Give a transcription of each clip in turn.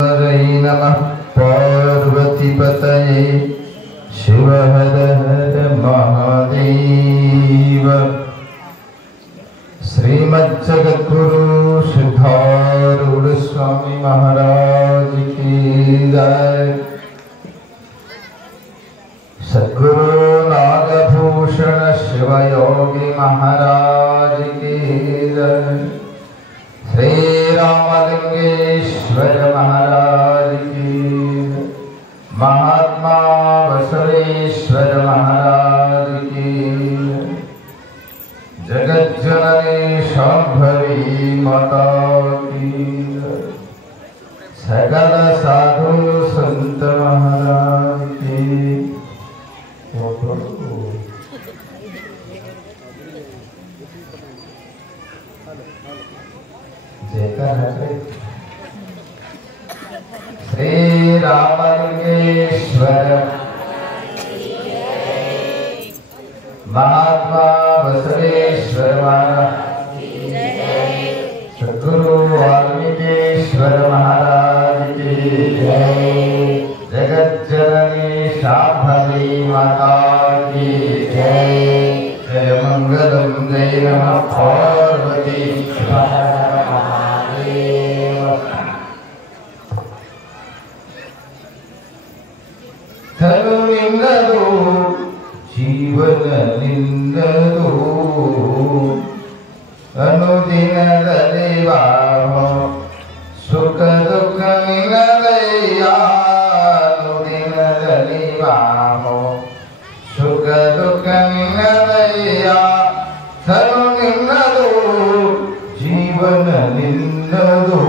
नमः पार्वतीपतये शिव हर हर महादेव। श्रीमज्जगद्गुरु सिद्धारूढ़ स्वामी महाराज की जय। सद्गुरु नागभूषण शिवयोगी महाराज की जय। श्री रामलिंगेश्वर महाराज की, महात्मा बसवेश्वर महाराज की, जगत जननी शांभवी माता की, सकल साधु संत महाराज की। श्री रामलिंगेश्वर महात्मा बसवेश्वर महाराज, सद्गुरु वाल्मीकिश्वर महाराज की जय। जगत जननी शांभवी माता की जय। जय मंगलम जय नमः पार्वती ಧನುವಿಂದದು ಜೀವನದಿಂದದು ಅನುದಿನದಲ್ಲಿ ವಾಹ ಸುಖ ದುಃಖ ನಿನ್ನದಯ್ಯ ಅನುದಿನದಲ್ಲಿ ವಾಹ ಸುಖ ದುಃಖ ನಿನ್ನದಯ್ಯ ಧನು ನಿನ್ನದು ಜೀವನ ನಿನ್ನದು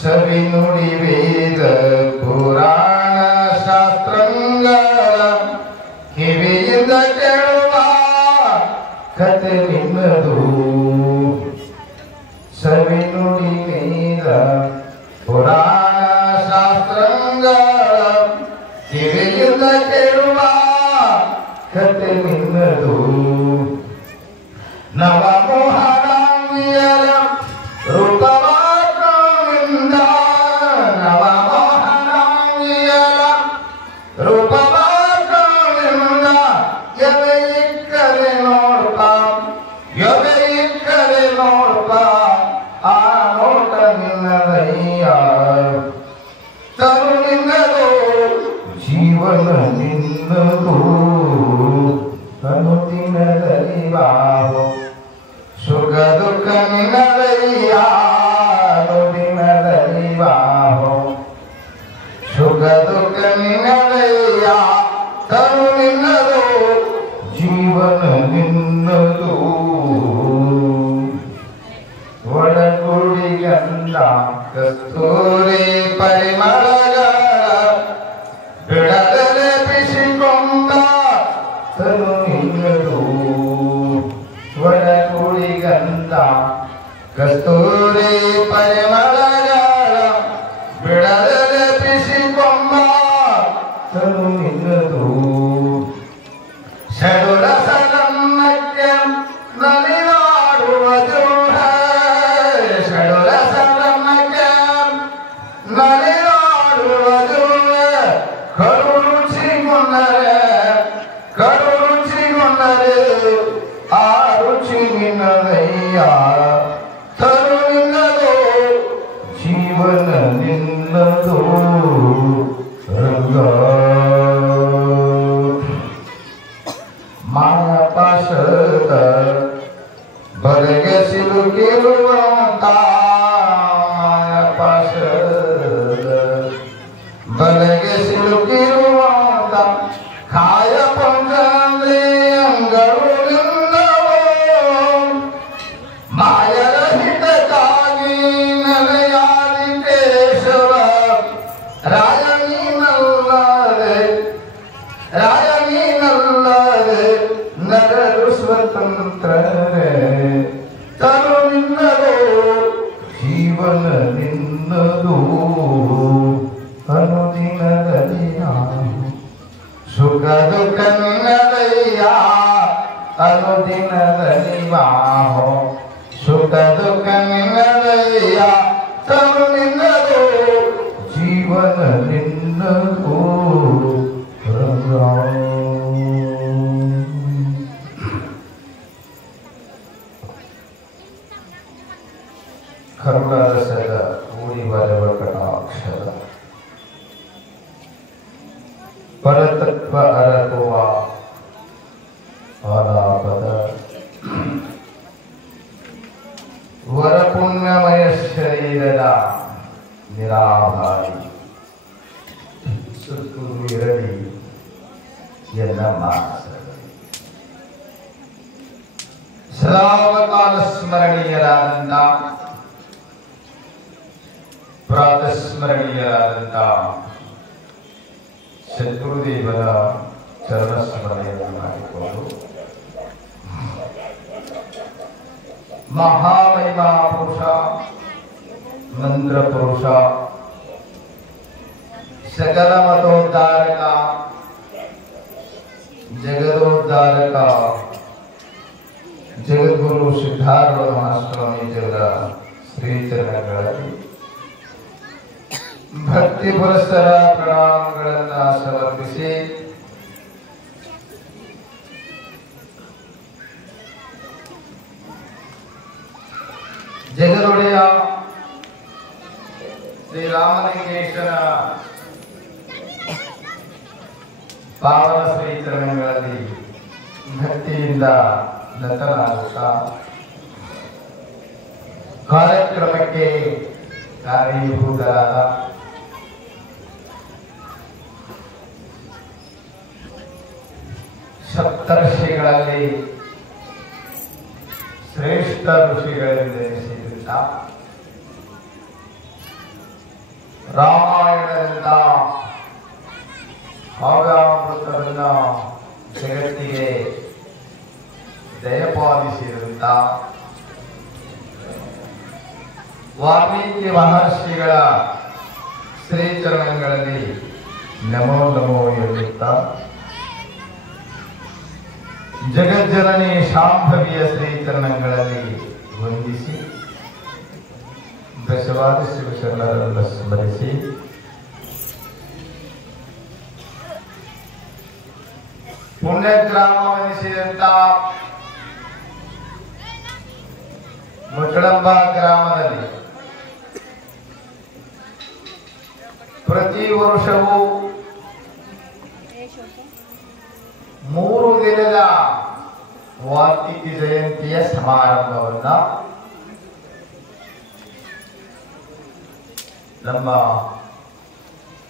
ಸವಿ ನುಡಿ ವೇದ ಪುರಾಣ ಶಾಸ್ತ್ರಂಗಳ ಕಿವಿಯಿಂದ ಕೇಳುವ ಕತೆ ನಿನ್ನದು ಸವಿ ನುಡಿ ವೇದ ಪುರಾಣ ಶಾಸ್ತ್ರಂಗಳ ಕಿವಿಯಿಂದ ಕೇಳುವ ಕತೆ ನಿನ್ನದು ನವಮೋಹನಾಂಗಿಯರ ರೂಪವ ಜೀವನ ನಿನ್ನದು ಅನುದಿನದಲ್ಲಿ ಬಾವು ಸುಖ ದುಃಖ ನಿನ್ನದಯ್ಯ ಅನುದಿನದಲ್ಲಿ ಬಾವು ಸುಖ ದುಃಖ ನಿನ್ನದಯ್ಯ ತನು ನಿನ್ನದು ಜೀವನ ನಿನ್ನದು ಒಳಗುಡಿಗಂಧ ಕಸ್ತೂರಿ ಪರಿಮಳಗಳ ಬಿಡದಲೆ ಬಿಸಿಕೊಂಡ ತನು ನಿನ್ನದು ಒಳಗುಡಿಗಂಧ ಕಸ್ತೂರಿ ಪರಿಮಳಗಳ ಬಿಡದಲೆ ಬಿಸಿಕೊಂಡ ತನು ನಿನ್ನದು ಷಡುರಸ ನನ್ನಕ್ಕೆ ನಲಿದಾಡುವ ಜೋಹ ಷಡುರಸ ನನ್ನಕ್ಕೆ ನಲಿದಾಡುವ ಜೋಹ ಕರುಚಿಗೊಂಡರೆ ಆ ರುಚಿ ನಿನ್ನದಯ್ಯ ತರು ನಿನ್ನದು ಜೀವನ ನಿನ್ನದು ರಂಗ ಮಾಯಪಾಶದ ಬಲೆಗೆ ಸಿಲುಕಿರುವಂತ ಮಾಯಪಾಶದ ಬಲೆಗೆ ಸಿಲುಕಿರುವಂತ ಕಾಯ ಪಂಚಂದೇ ಅಂಗಳು ನಿನ್ನವು ಮಾಯರಹಿತಕ್ಕಾಗಿ ನೆಲೆಯಾದಿ ಕೇಶವ ರಾಯ ನೀನಲ್ಲದೆ ನರರು ಸ್ವತಂತ್ರರೇ ತನು ನಿನ್ನದು ಜೀವನ ನಿನ್ನದು ಅನುದಿನದಲ್ಲಿ ಸುಖ ದುಃಖ ನಿನ್ನದಯ್ಯ ಅನುದಿನದಲ್ಲಿ ಬಾಹೋ ಸುಖ ದುಃಖ ನಿನ್ನದಯ್ಯ ತನು ನಿನ್ನ ರಸದ ಕೂಡಿ ಬರುವ ಕಟಾಕ್ಷದ ಪರತತ್ವ ಅರಗುವ ಆಲಾಪದ ವರಪುಣ್ಯಮಯ ಶರೀರದ ನಿರಾಭಾರಿ ಸುತ್ತು ಇರಲಿ ಎಲ್ಲ ಮಾನಸದಲ್ಲಿ ಸದಾಕಾಲ ಸ್ಮರಣೀಯರಾದಂಥ ಪ್ರಾತಸ್ಮರಣೀಯರಾದಂಥ ಸದ್ಗುರುದೇವರ ಚರಣ ಸ್ಮರಣೆಯನ್ನು ಮಾಡಿಕೊಂಡು ಮಹಾಮಹಿಮಾ ಪುರುಷ ಮಂತ್ರ ಪುರುಷ ಸಕಲ ಮತೋದ್ಧಾರಕ ಜಗದೋದ್ಧಾರಕ ಜಗದ್ಗುರು ಸಿದ್ಧಾರೂಢ ಮಹಾಸ್ವಾಮೀಜಿಯವರ ಶ್ರೀಚರಣಗಳಲ್ಲಿ ಭಕ್ತಿ ಪುರಸ್ಸರ ಪ್ರಣಾಮಗಳನ್ನು ಸಮರ್ಪಿಸಿ ಜಗದೊಡೆಯ ಶ್ರೀರಾಮಲಿಂಗೇಶ್ವರ ಪಾವನ ಶ್ರೀಚರಣಗಳಲ್ಲಿ ಭಕ್ತಿಯಿಂದ ನತನಾಗುತ್ತಾ ಕಾರ್ಯಕ್ರಮಕ್ಕೆ ಕಾರಣೀಭೂತರಾದ ಸಪ್ತರ್ಷಿಗಳಲ್ಲಿ ಶ್ರೇಷ್ಠ ಋಷಿಗಳೆಂದೆನಿಸಿದ ರಾಮಾಯಣದಿಂದ ಕಾವ್ಯಾಮೃತವನ್ನು ಜಗತ್ತಿಗೆ ದಯಪಾಲಿಸಿದಂಥ ವಾಲ್ಮೀಕಿ ಮಹರ್ಷಿಗಳ ಶ್ರೀಚರಣಗಳಲ್ಲಿ ನಮೋ ನಮೋ ಎನ್ನುತ್ತಾ ಜಗಜ್ಜನನಿ ಶಾಂಭವಿಯ ಶ್ರೀಚರಣಗಳಲ್ಲಿ ವಂದಿಸಿ ದಶವಾದಿ ಶಿವಶರಣರನ್ನು ಸ್ಮರಿಸಿ ಪುಣ್ಯಗ್ರಾಮವೆನಿಸಿದಂಥ ಮುಚ್ಚಳಂಬ ಗ್ರಾಮದಲ್ಲಿ ಪ್ರತಿ ವರ್ಷವೂ 3 ದಿನದ ವಾಲ್ಮೀಕಿ ಜಯಂತಿಯ ಸಮಾರಂಭವನ್ನ ನಮ್ಮ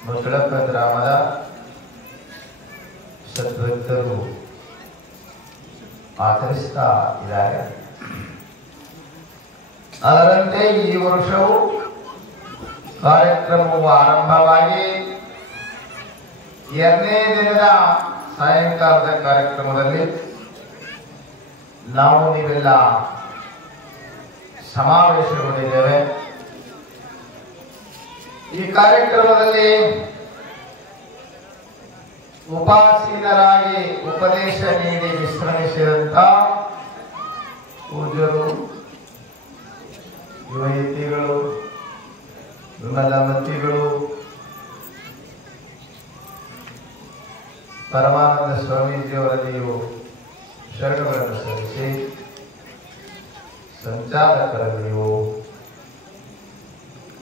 ಮುಚ್ಚಳಂಬ ಗ್ರಾಮದ ಸದ್ಭಕ್ತರು ಆಚರಿಸ್ತಾ ಇದ್ದಾರೆ. ಅದರಂತೆ ಈ ವರ್ಷವೂ ಕಾರ್ಯಕ್ರಮವು ಆರಂಭವಾಗಿ 2ನೇ ದಿನದ ಸಾಯಂಕಾಲದ ಕಾರ್ಯಕ್ರಮದಲ್ಲಿ ನಾವು ನೀವೆಲ್ಲ ಸಮಾವೇಶಗೊಂಡಿದ್ದೇವೆ. ಈ ಕಾರ್ಯಕ್ರಮದಲ್ಲಿ ಉಪಾಸೀನರಾಗಿ ಉಪದೇಶ ನೀಡಿ ವಿಶ್ರಮಿಸಿದಂಥ ಪೂಜ್ಯರು, ಯುವತಿಗಳು, ವಿಮಲಮತಿಗಳು, ಪರಮಾನಂದ ಸ್ವಾಮೀಜಿಯವರಲ್ಲಿಯೂ ಶರಣಗಳನ್ನು ಸಲ್ಲಿಸಿ ಸಂಚಾಲಕರಲ್ಲಿಯೂ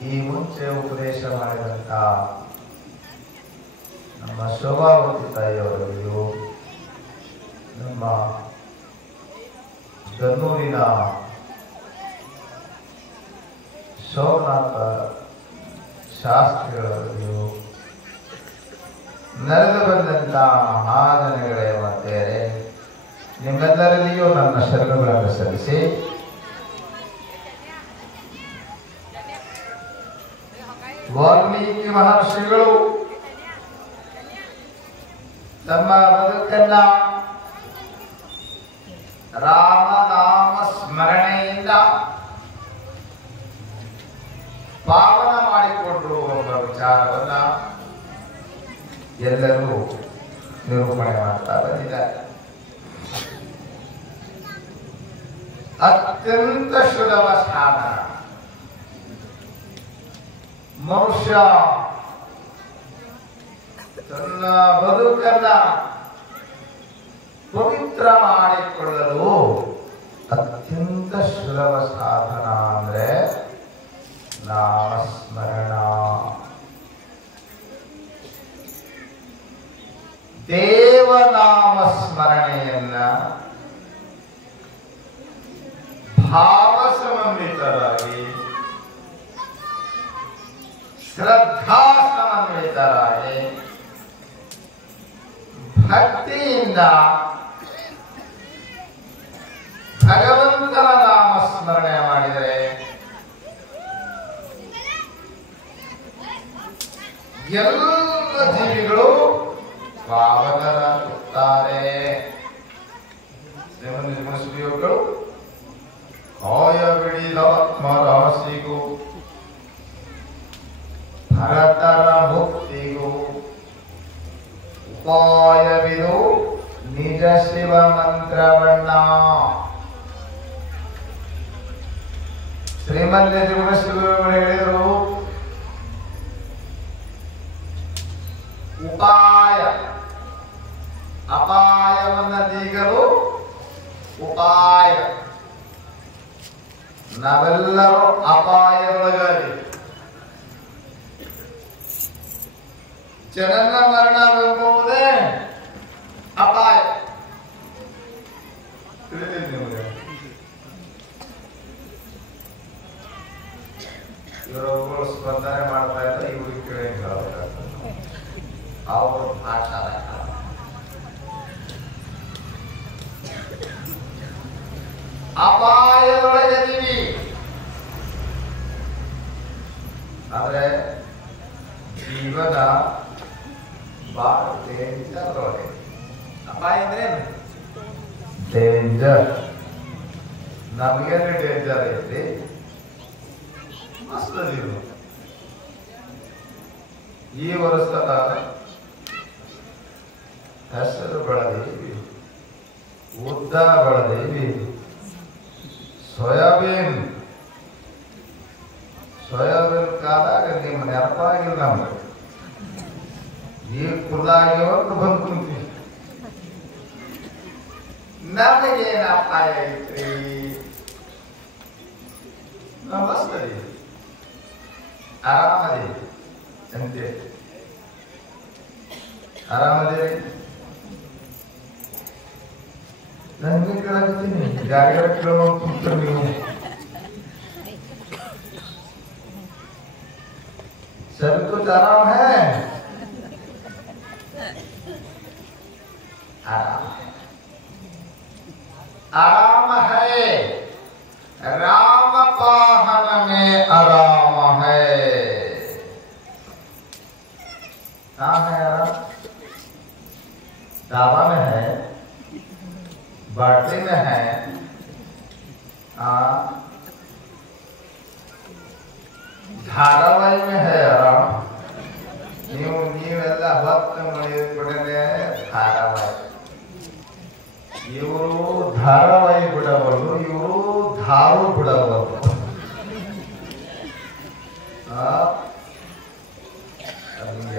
ಈ ಮುಂಚೆ ಉಪದೇಶ ಮಾಡಿದಂಥ ನಮ್ಮ ಶೋಭಾವತಿ ತಾಯಿಯವರಲ್ಲಿಯೂ ನಮ್ಮ ಗನ್ನೂರಿನ ಸೋಮನಾಥ ಶಾಸ್ತ್ರಿಗಳಲ್ಲಿಯೂ ನಡೆದು ಬಂದಂಥ ಮಹಾಜನಗಳೇ ಮಾತೆಯರೇ, ನಿಮ್ಮೆಲ್ಲರಲ್ಲಿಯೂ ನನ್ನ ಶರಣಗಳನ್ನು ಸಲ್ಲಿಸಿ ವಾಲ್ಮೀಕಿ ಮಹರ್ಷಿಗಳು ತಮ್ಮ ಬದುಕನ್ನ ರಾಮನಾಮ ಸ್ಮರಣೆಯಿಂದ ಪಾವನ ಮಾಡಿಕೊಂಡ್ರು ಎಂಬ ವಿಚಾರವನ್ನ ಎಲ್ಲರೂ ನಿರೂಪಣೆ ಮಾಡ್ತಾ ಬಂದಿದ್ದಾರೆ. ಅತ್ಯಂತ ಸುಲಭ ಸಾಧನ. ಮನುಷ್ಯ ತನ್ನ ಬದುಕನ್ನ ಪವಿತ್ರ ಮಾಡಿಕೊಳ್ಳಲು ಅತ್ಯಂತ ಸುಲಭ ಸಾಧನ ಅಂದ್ರೆ ನಾಮಸ್ಮರಣ. ದೇವನಾಮಸ್ಮರಣೆಯನ್ನ ಭಾವ ಸಮನ್ವಿತರಾಗಿ, ಶ್ರದ್ಧಾ ಸಮನ್ವಿತರಾಗಿ, ಭಕ್ತಿಯಿಂದ ಭಗವಂತನ ನಾಮಸ್ಮರಣೆ ಮಾಡಿದರೆ ಎಲ್ಲ ಜೀವಿಗಳು ಪಾವನರಾಗುತ್ತಾರೆ. ಶ್ರೀಮಂತರು ಕಾಯ ಬಿಡಿದಾತ್ಮರಾಶಿಗೂ ಭರತರ ಮುಕ್ತಿಗೂ ಉಪಾಯವಿದು ನಿಜ ಶಿವ ಮಂತ್ರವಣ್ಣ. ಶ್ರೀಮಂತ ಶಿವಗಳು ಹೇಳಿದರು, ಉಪಾಯ ಅಪಾಯವನ್ನ ನೀಗಲು ಉಪಾಯ. ನಾವೆಲ್ಲರೂ ಅಪಾಯದೊಳಗಾಗಿ ಜನನ ಮರಣವೆಂಬುವುದೇ ಅಪಾಯ. ತಿಳಿದಿದೆ ನಿಮಗೆ? ಇವರೊಬ್ಬರು ಸ್ಪಂದನೆ ಮಾಡ್ತಾ ಇದ್ದಾರೆ, ಇವ್ರಿಗೆ ಕೇಳಿ ಅವರು ಭಾಷಾ ಅಪಾಯದೊಳಗಿದ್ದೀವಿ. ಆದ್ರೆ ಜೀವನ ಬಹಳ ಡೇಂಜರ್ ಒಳಗೆ. ಅಪಾಯ ಅಂದ್ರೆ ಡೇಂಜರ್. ನಮಗೇನು ಡೇಂಜರ್ ಐತಿ? ಮಸ್ತ್ ಜೀವನ. ಈ ವರ್ಷದ ಹೆಸರು ಬೆಳೆದೀವಿ, ಉದ್ದ ಬೆಳೆದೀವಿ, ಸೋಯಾಬೀನ್ ಕಾದಾಗ ನಿಮ್ಮ ನೆನಪಾಗಿಲ್ಲ ನಮ್ಗೆ. ಈ ಕುಲಾಗಿ ಒಂದು ಬಂದು ಕುಂತೀವಿ. ನಮಗೇನು ಅಪಾಯ ಐತ್ರಿ? ನಮಸ್ತೆ, ಆರಾಮದಿ ಅಂತೆ. ಆರಾಮದಿರಿ? ನನಗೆ ಕೇಳಾಕತ್ತೀನಿ, ಯಾರ್ಯಾರ ಕೇಳೋ ಕೂತ್ರಿ ನೀವು? सभी कुछ आराम है? आराम है। राम पाहन में आराम है। कहाँ है आराम? दावा में है, बाटी में है, धारावाही में है आराम. ನೀವೆಲ್ಲ ಹೊತ್ತು ಮಾಡಿದ್ರೆ ಧಾರಾವಾಹಿ. ಇವರು ಧಾರಾವಾಹಿ ಬಿಡಬಾರ್ದು, ಇವರು ಧಾರು ಬಿಡಬಾರ್ದು.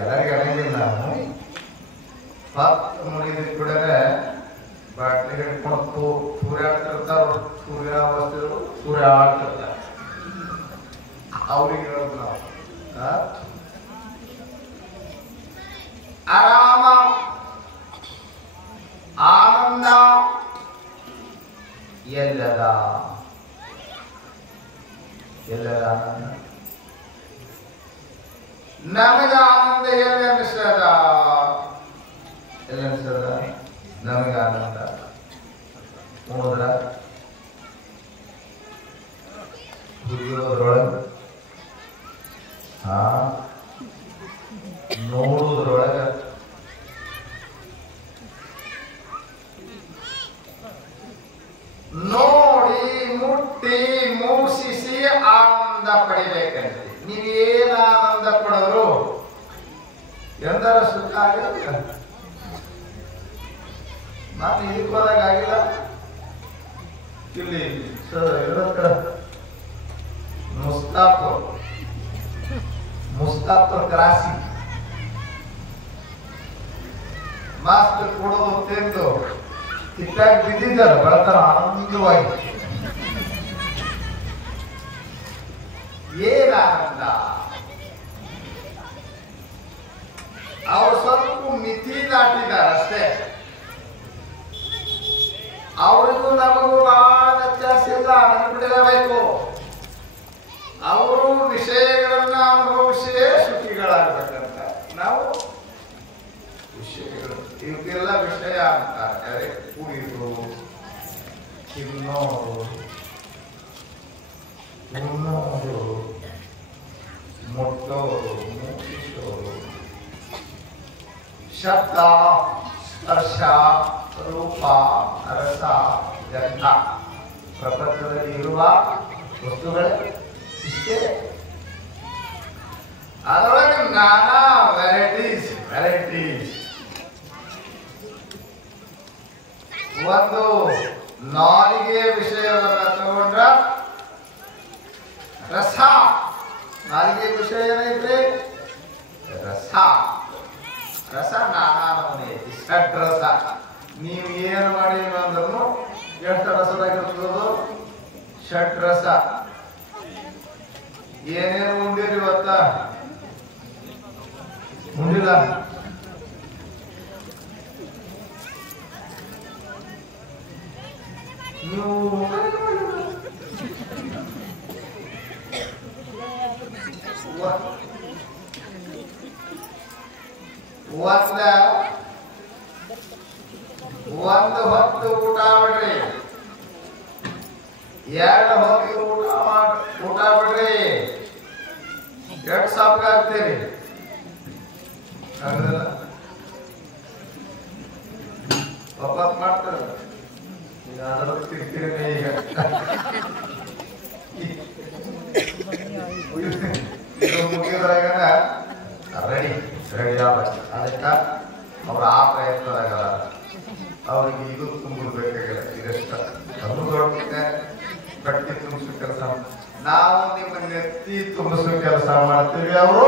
ಎಲ್ಲರಿಗೆ ಅಡಂಗಿಲ್ಲ. ನಾವು ಹೊತ್ತು ಮುಗಿದ ಕೂಡಲೇ ಬಾಟ್ಲಿ ಹಿಡ್ಕೊಂಡು ಸೂರ್ಯಾಡ್ತಿರ್ತಾರ. ಸೂರ್ಯ ಆಡ್ತಿರ್ತಾರೆ. ಅವ್ರಿಗೆ ಹೇಳೋದು ನಾವು ಆರಾಮ, ಆನಂದ ಎಲ್ಲದ ಆನಂದ. ನಮಗೆ ಆನಂದ ಎಲ್ಲಿ ಅನಿಸ್ತದ? ನಮಗೆ ಆನಂದ ನೋಡಿದ್ರ ಹುಡುಗಿರೋದ್ರೊಳಗೆ, ನೋಡುವುದ್ರೊಳಗ, ನೋಡಿ ಮುಟ್ಟಿ ಮೂಸಿಸಿ ಆನಂದ ಪಡಿಬೇಕಂತೆ. ನೀವೇನು ಆನಂದ ಪಡೋರು ಎಂದರ ಸುಖ ಆಗಿಲ್ಲ. ನಾನು ಇದಕ್ಕೆ ಹೋದಾಗ ಆಗಿಲ್ಲ. ಇಲ್ಲಿ ಮುಸ್ತಾಪುರ್ ಕ್ರಾಸಿ ಮಸ್ತ್ ಕೊಡೋದು ತಿಂದು ಕಿತ್ತಾಗಿ ಬಿದ್ದಿದ್ದಾರೆ. ಬರ್ತಾರ ಆನಂದವಾಗಿ. ಏನಾನಂದ. ಅವ್ರು ಸ್ವಲ್ಪ ಮಿತಿ ದಾಟಿದ್ದಾರೆ ಅಷ್ಟೇ. ಅವರಿಗೂ ನಮಗೂ ಬಹಳ ವ್ಯತ್ಯಾಸ ಇಲ್ಲ, ನೆನಪಿಡಬೇಕು. ಅವರು ವಿಷಯಗಳನ್ನ ಅನುಭವಿಸಿಯೇ ಸುಖಿಗಳಾಗಬೇಕಂತ, ನಾವು ವಿಷಯಗಳು ಇವಕ್ಕೆಲ್ಲ ವಿಷಯ ಅಂತಾರೆ. ಕುಡಿದು, ತಿನ್ನೋದು, ಉಣ್ಣೋದು, ಮುಟ್ಟೋದು, ಮುಟ್ಟಿಸೋದು, ಶಬ್ದ, ಸ್ಪರ್ಶ, ರೂಪ, ರಸ, ಗಂಧ, ಪ್ರಪಂಚದಲ್ಲಿ ಇರುವ ವಸ್ತುಗಳೇ ಇಷ್ಟೇ. ಅದರೊಳಗೆ ನಾನಾ ವೆರೈಟೀಸ್. ಒಂದು ನಾಲಿಗೆ ವಿಷಯವನ್ನು ತಗೊಂಡ್ರ ರಸ. ನಾಲಿಗೆ ವಿಷಯ ಏನೈತ್ರಿ? ರಸ. ರಸ ನಾನಾ ನಮೂನೆ ಐತಿ. ಷಡ್ರಸ. ನೀವು ಏನು ಮಾಡಿ ಅಂದ್ರೂ ಎಷ್ಟು ರಸದಾಗಿರ್ತದದು? ಷಡ್ರಸ. ಏನೇನು ಉಂಡಿರಿ ಇವತ್ತ? ಉಂಡಿಲ್ಲ? ನೀವು ಒಂದು ಹೊತ್ತು ಊಟ ಮಾಡ್ರಿ, ಎರಡು ಹೊತ್ತು ಊಟ ಬಿಡ್ರಿ, ಎಷ್ಟು ಸಾಕಾಗ್ತೀರಿ? ಒಬ್ಬತ್ತು ಮಾಡ್ತಾರೆ. ಈಗ ಅದರ ತಿರ್ತೀರಿ ಈಗ ಇದು ಮುಗಿದ್ರಾಗ ರೆಡಿ ಆಗ್ಬೇಕು. ಅದಕ್ಕೆ ಅವ್ರ ಆ ಪ್ರಯತ್ನದಾಗ ಅವ್ರಿಗೆ ಇದು ತುಂಬಿಡ್ಬೇಕಾಗಿಲ್ಲ. ಇದಷ್ಟ ಅದು ದೊಡ್ಡ ಗಟ್ಟಿ ತುಂಬಿಸೋ ಕೆಲಸ. ನಾವು ನಿಮ್ಮ ನೆತ್ತಿ ತುಂಬಿಸೋ ಕೆಲಸ ಮಾಡ್ತೀವಿ, ಅವರು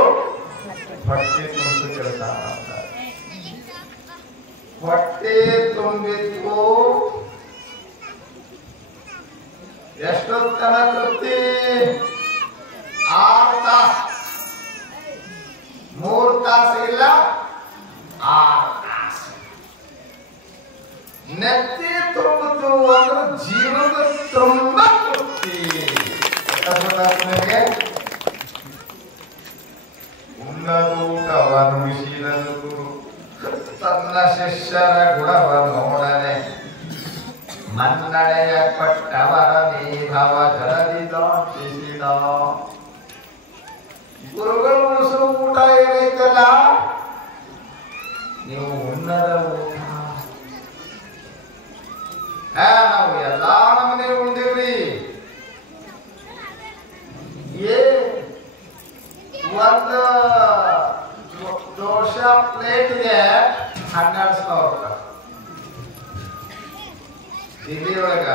ಹೊಟ್ಟೆ ತುಂಬಿಸೋ ಕೆಲಸ ಮಾಡ್ತಾರೆ. ಹೊಟ್ಟೆ ತುಂಬಿದ್ದು ಎಷ್ಟೊತ್ತನ ತೃಪ್ತಿ? 6 ತಾಸು. 3 ತಾಸು ಇಲ್ಲ, 6 ತಾಸು. ನೆತ್ತಿ ತುಂಬಿತು ಅಂದ್ರೆ ಜೀವನದ ತುಂಬ ತೃಪ್ತಿ. ಉನ್ನದು ಊಟವನ್ನು ವಿಶೀಲನು ಗುರು ತನ್ನ ಶಿಷ್ಯರ ಗುಣವನ್ನು ನೋಡನೆ ಮನ್ನಣೆಯ ಪಟ್ಟವರ ಮೇಧವ ಜಲದಿ ದಾಟಿಸಿದ. ಗುರುಗಳು ಉಳಿಸುವ ಊಟ ಏನೈತಲ್ಲ, ನೀವು ಉನ್ನದ ಊಟ. ನಾವು ಎಲ್ಲಾ ನಮನೆ ಉಂಡಿವ್ರಿ. ಒಂದು ದೋಷ ಪ್ಲೇಟ್ಗೆ 1200 ರೂಪಾಯಿ. ದಿಲ್ಲಿಯೊಳಗ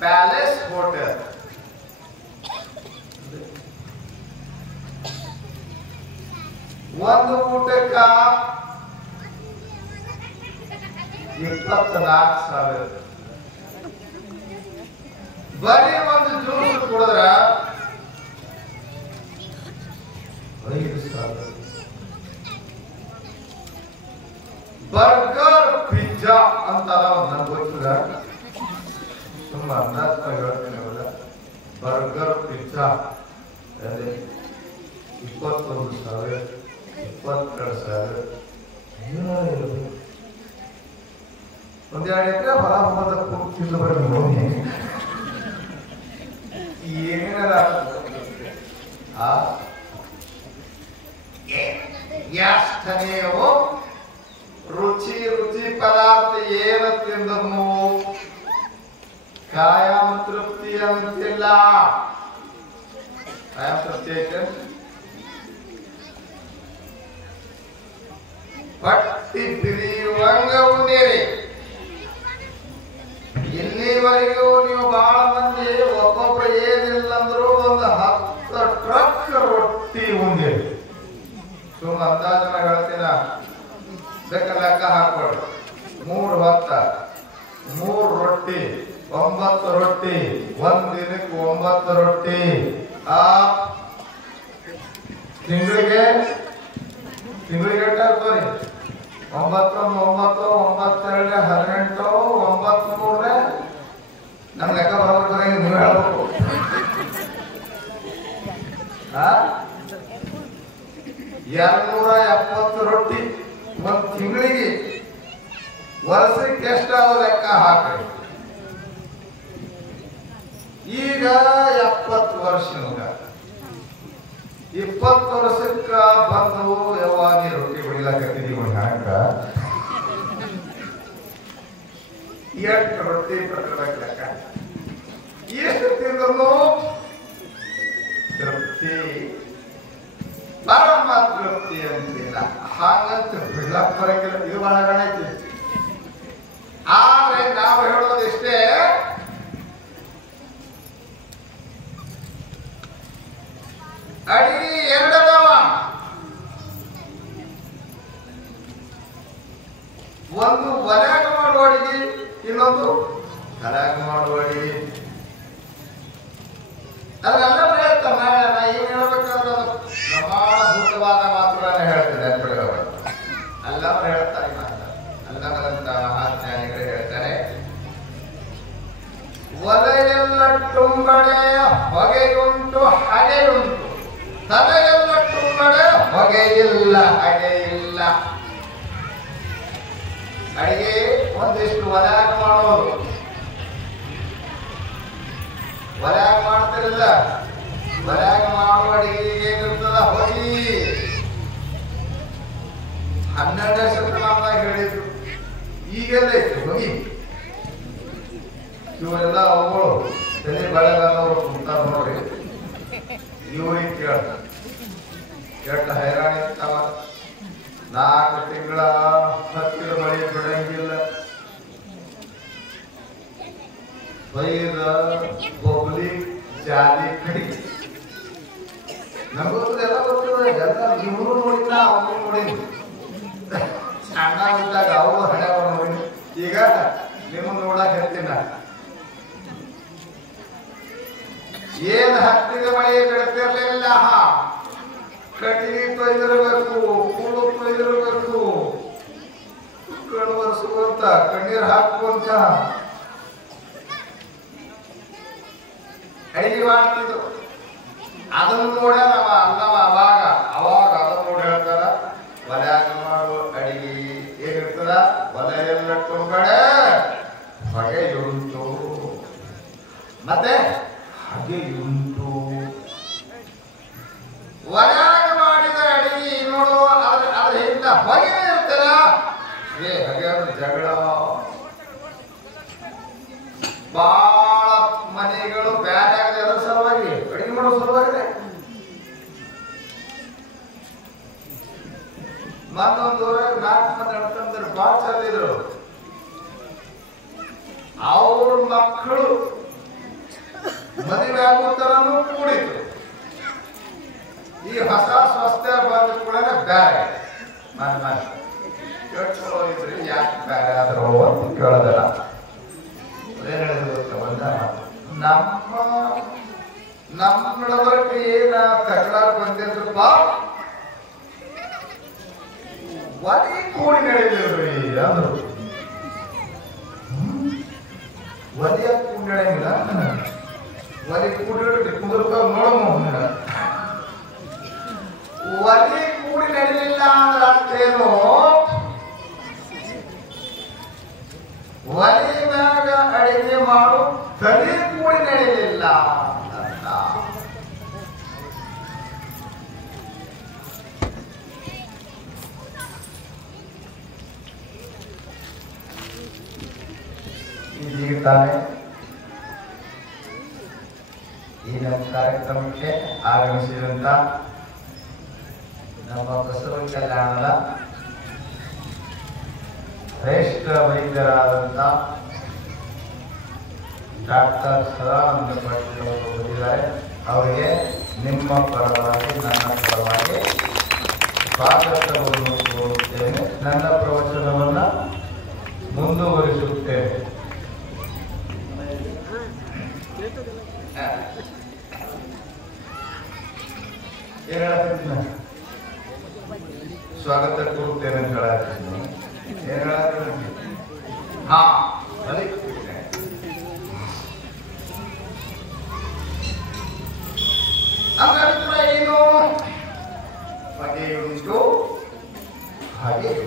ಪ್ಯಾಲೇಸ್ ಹೋಟೆಲ್ ಒಂದು ಊಟಕ್ಕ 24,000. ಬರೀ ಒಂದು ಜ್ಯೂಸ್ ಕುಡಿದ್ರ 5,000. ಬರ್ಗರ್ ಪಿಜ್ಜಾ ಅಂತಾರ, ನಮ್ಗೆ ಗೊತ್ತಿಲ್ಲ, ತುಂಬಾ ಅಂದಾಜ್ ಹೇಳ್ತೀನಿ. Burger pizza 21,000, 22,000. ಒಂದೆರಡು ಎಕರೆ ಹೊರ ಹೋದ ಕೂತಿಲ್ಲ ಬರೀ ನೋಡಿ ಏನೇನಾರ ಎಷ್ಟು ರುಚಿ ಪದಾರ್ಥ ಏನು ತಿಂದನು ಕಾಯಂ ತೃಪ್ತಿ ಅಂತಿಲ್ಲ. ಕಾಯಂ ತೃಪ್ತಿ ಐತೆ, ಪಟ್ಟಿ ಬಿರಿಯುವಂಗ ಉಂಡಿರಿ. ಇಲ್ಲಿವರೆಗೂ ನೀವು ಬಹಳ ಮಂದಿ ಒಬ್ಬೊಬ್ಬ ಏನಿಲ್ಲ ಅಂದ್ರೂ ಒಂದು 10 ಟ್ರಕ್ ರೊಟ್ಟಿ ಉಂಡಿರಿ. ಸುಮ್ಮ ಅಂದಾಜನ ಹೇಳ್ತೀನ, ಲೆಕ್ಕ ಹಾಕೊಳ್ರಿ. 3 ಹೊತ್ತ 3 ರೊಟ್ಟಿ, 9 ರೊಟ್ಟಿ, ಒಂದ್ ದಿನಕ್ಕೆ 9 ರೊಟ್ಟಿ. ತಿಂಗಳಿಗೆ ಎಷ್ಟಾಗ್ತವ್ರಿ? 9, 9, 9, 18, 93 ನಮ್ ಲೆಕ್ಕ ಬರೋದ್ರೆ ನೀವು ಹೇಳ್ಬೇಕು. 270 ರೊಟ್ಟಿ ಒಂದ್ ತಿಂಗಳಿಗೆ. ವರ್ಷಕ್ಕೆ ಎಷ್ಟಾವ ಲೆಕ್ಕ ಹಾಕ್ರಿ. ಈಗ 70 ವರ್ಷ 20 ವರ್ಷಕ್ಕ ಬಂದು ಯಾವಾಗ ರೊಟ್ಟಿ ಹೊಡಿಲಾಕತ್ತಿದೀವಿ ಹಣಕ್ಕ ಎಷ್ಟು ರೊಟ್ಟಿ ಲೆಕ್ಕ ಎಷ್ಟು ತಿಂದ್ರು ತೃಪ್ತಿ ಪರಮ ತೃಪ್ತಿ ಅಂತಿಲ್ಲ. ಹಾಗಂತ ಬಿಡ್ಲಕ್ ಬರಂಗಿಲ್ಲ. ಇದು ಬಹಳ ಗಣ ಐತಿ. ಆದ್ರೆ ನಾವು ಹೇಳೋದಿಷ್ಟೇ, ಅಡಿಗೆ ಎರಡದವ. ಒಂದು ಒಲೆಯಾಗ ಮಾಡುವ ಅಡಿಗೆ, ಇನ್ನೊಂದು ತಲೆಯಾಗ ಮಾಡುವ ಅಡಿಗೆ. ಅದನ್ನೆಲ್ಲ ಹೇಳ್ತಾನೆ. ನಾ ಏನ್ ಹೇಳ್ಬೇಕಾದ್ರೆ ಅದು ಪ್ರಮಾಣಭೂತವಾದ ಮಾತುಗಳನ್ನ ಹೇಳ್ತೇನೆ. ಎಲ್ಲರೂ ಹೇಳ್ತಾರೆ. ಅಲ್ಲದಂತಹ ಜ್ಞಾನಿಗಳು ಹೇಳ್ತಾರೆ, ಒಲೆಯೆಲ್ಲ ತುಂಬಡೆ ಹೊಗೆಯುಂಟು ಹಗೆಯುಂಟು, ತಲೆಯೆಲ್ಲ ತುಂಬಡೆ ಹೊಗೆಯಿಲ್ಲ ಹಗೆಯಿಲ್ಲ. ಅಡಿಗೆ ಒಂದಿಷ್ಟು ಒಲೆಯಾಗ ಮಾಡೋದು, ಒಲೆಯಾಗ ಮಾಡ್ತಿರಲ್ಲ. ಒಲೆಯಾಗ ಮಾಡುವ ಅಡಿಗೆ ಏನಿರ್ತದ? ಹೊಗಿ. 12ನೇ ಶತಮಾನದಾಗ ಹೇಳಿದ್ರು. ಈಗೆಲ್ಲ ಐತಿ ಹೊಗಿ. ಇವರೆಲ್ಲ ಅವುಗಳು ತಲೆ ಬೆಳಗಾದವರು ಕುಂತಾರ ನೋಡ್ರಿ. ಇವ್ರಿಗೆ ಕೇಳ್ತಾರೆ ಎಷ್ಟು ಹೈರಾಣ ಇರ್ತಾವ. 4 ತಿಂಗಳ ಹತ್ತಿರ ಮಳೆ ಬಿಡಂಗಿಲ್ಲ. ಬೈದ ಹೋಗ್ಲಿ ಜಾಲಿ ಕಡಿ. ನಮಗೊತ್ತದ ಎಲ್ಲ ಗೊತ್ತಿದೆ. ಎಲ್ಲ ಇವರು ನೋಡಿಲ್ಲ, ಅವನು ನೋಡಿದ್ವಿ. ಸಣ್ಣ ಇದ್ದಾಗ ಅವರು ಹಣೆಯವರು ನೋಡಿ. ಈಗ ನಿಮ್ಮನ್ನು ನೋಡಕ್ ಹೇಳ್ತೀನ. ಏನ್ ಹತ್ತಿದ ಮಳೆ ಬಿಡ್ತಿರ್ಲಿಲ್ಲ. ಕಟ್ಟಿಗೆ ತೊಯ್ದಿರಬೇಕು, ಕೂಳು ತೊಯ್ದಿರಬೇಕು, ಕಣ್ಣು ಒರೆಸುವಂತ, ಕಣ್ಣೀರು ಹಾಕುವಂತ ಅಡಿಗೆ ಮಾಡ್ತಿದ್ರು. ಅದನ್ನು ನೋಡ್ಯ ಅಲ್ಲವ ಅವಾಗ ಅದನ್ನು ನೋಡಿ ಹೇಳ್ತಾರ. ಒಲೆಯಾಗ ಮಾಡುವ ಅಡಿಗೆ ಏನಿರ್ತದ? ಒಲೆಯೆಲ್ಲ ತುಂಬಡೆ ಹೊಗೆಯುಂಟು, ಮತ್ತೆ ಹಾಗೆಯುಂಟು. ಒಲೆಯಾಗ ಮಾಡಿದ ಅಡಿಗೆ ನೋಡು, ಅದ್ರ ಹಿಂದ ಹೊಗೆ ಇರ್ತದ. ಹಾಗೆ ಜಗಳ. ಬಾಳ ಮನೆಗಳು ಬ್ಯಾರೆ ಆಗದೆ ಅದರ ಸಲುವಾಗಿ, ಅಡಿಗೆ ಮಾಡೋ ಸಲುವಾಗಿದೆ. ಮತ್ತೊಂದು ಊರಾಗ 4 ಮಂದಿ ನಡ್ಕಂದ್ರೆ ಬಾಳ ಚಂದಿದ್ರು. ಅವ್ರ ಮಕ್ಕಳು ಮದುವೆ ಆಗುತ್ತಾರನು ಕೂಡಿತು. ಈ ಹೊಸ ಸ್ವಸ್ಥ ಬಂದ ಕೂಡ ಬ್ಯಾರೆ ಕೇಳ್ಕೊಳ್ಳೋ ಇದ್ರಿ. ಯಾಕೆ ಬ್ಯಾರೆ ಆದ್ರೂ ಅಂತ ಕೇಳೋದಲ್ಲ. ಏನ್ ಹೇಳಿದ್ರು ಬಂದ ನಮ್ಮ ನಡವಳಿಕೆ ಏನ ತಕರಾರು ಬಂದಿದ್ರಪ್ಪ. ಒಲಿ ಕೂಡಿ ನಡೆಯಲಿಲ್ರಿ ಅಂದ್ರು. ಒಲಿಯ ಕೂಡಿ ನಡೆಯಂಗಿಲ್ಲ. ಒಲಿ ಕೂಡಿ ಕುದುರ್ಕ ನೋಡಮ್ಮ. ಒಲಿ ಕೂಡಿ ನಡೆಯಲಿಲ್ಲ ಅಂದ್ರೆ ಅರ್ಥೇನು? ಒಲಿ ಮ್ಯಾಗ ಅಡಿಗೆ ಮಾಡು ತಲೆ ಕೂಡಿ ನಡೆಯಲಿಲ್ಲ ಅಂತ. ಇದೀಗ ತಾನೆ ಈ ನಮ್ಮ ಕಾರ್ಯಕ್ರಮಕ್ಕೆ ಆಗಮಿಸಿದಂತ ನಮ್ಮ ಬಸವ ಕಲ್ಯಾಣದ ಶ್ರೇಷ್ಠ ವೈದ್ಯರಾದಂತ ಡಾಕ್ಟರ್ ಸದಾನಂದ ಪಾಟೀಲ್ ಅವರು ಬಂದಿದ್ದಾರೆ. ಅವರಿಗೆ ನಿಮ್ಮ ಪರವಾಗಿ ನನ್ನ ಪರವಾಗಿ ಸ್ವಾಗತವನ್ನು ಕೋರುತ್ತೇನೆ. ನನ್ನ ಪ್ರವಚನವನ್ನು ಮುಂದುವರಿಸುತ್ತೇನೆ. ಏನ್ ಹೇಳತ್ತೀನಿ ಸ್ವಾಗತ ಕೊಡುತ್ತೇನೆ ಅಂತ ಹೇಳತ್ತೀನಿ ಏನ್ ಹೇಳತ್ತೀನಿ ಹಾ ಅದರ ಅಭಿಪ್ರಾಯ ಏನು ಬಗೆಯುಂಟು ಹಾಗೆಯು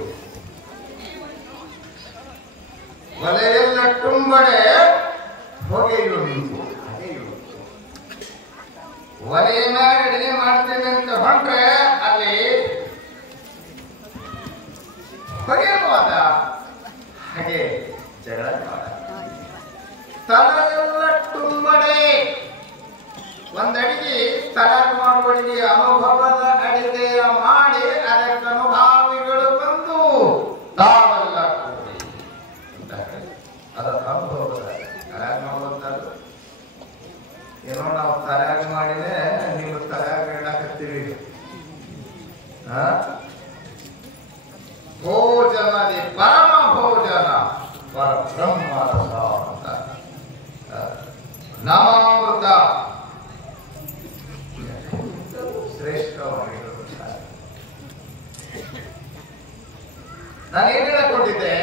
ಒಲೆಯೆಲ್ಲ ತುಂಬಡೆ ಹೊಗೆಯುಂಟು ಹಾಗೆಯುಂಟು ಒಲೆಯ ಮೇಲೆ ಅಡಿಗೆ ಮಾಡ್ತೇನೆ ಅಂತ ಹೊಂಟ್ರೆ ಅಲ್ಲಿ ಹೊಗೆವಾದ ಹಾಗೆ ಜಗಳವಾದ ತಲೆಯೆಲ್ಲ ತುಂಬಡೆ ಒಂದಡಿಗೆ ತಯಾರು ಮಾಡುವ ಅಡಿಗೆ ಅನುಭವದ ಅಡಿಗೆಯ ಮಾಡಿ ಅದಕ್ಕೆ ಅನುಭಾವಿಗಳು ಬಂದು ತಾವೆಲ್ಲ ಕೂಡಿ ಅದರ ಅನುಭವದ ತಯಾರು ಮಾಡುವಂತದ್ದು ಏನೋ ನಾವು ತಯಾರು ಮಾಡಿನೇ ನೀವು ತಯಾರು ಹೇಳಕತ್ತೀವಿ ಭೋಜನದಿ ಪರಮ ಭೋಜನ ಪರಬ್ರಹ್ಮ ರಸ ಅಂತ ನಾಮಾಮೃತ ಶ್ರೇಷ್ಠವಾಗಿರುತ್ತಾರೆ. ನಾನೇನು ಹೇಳಿಕೊಂಡಿದ್ದೆ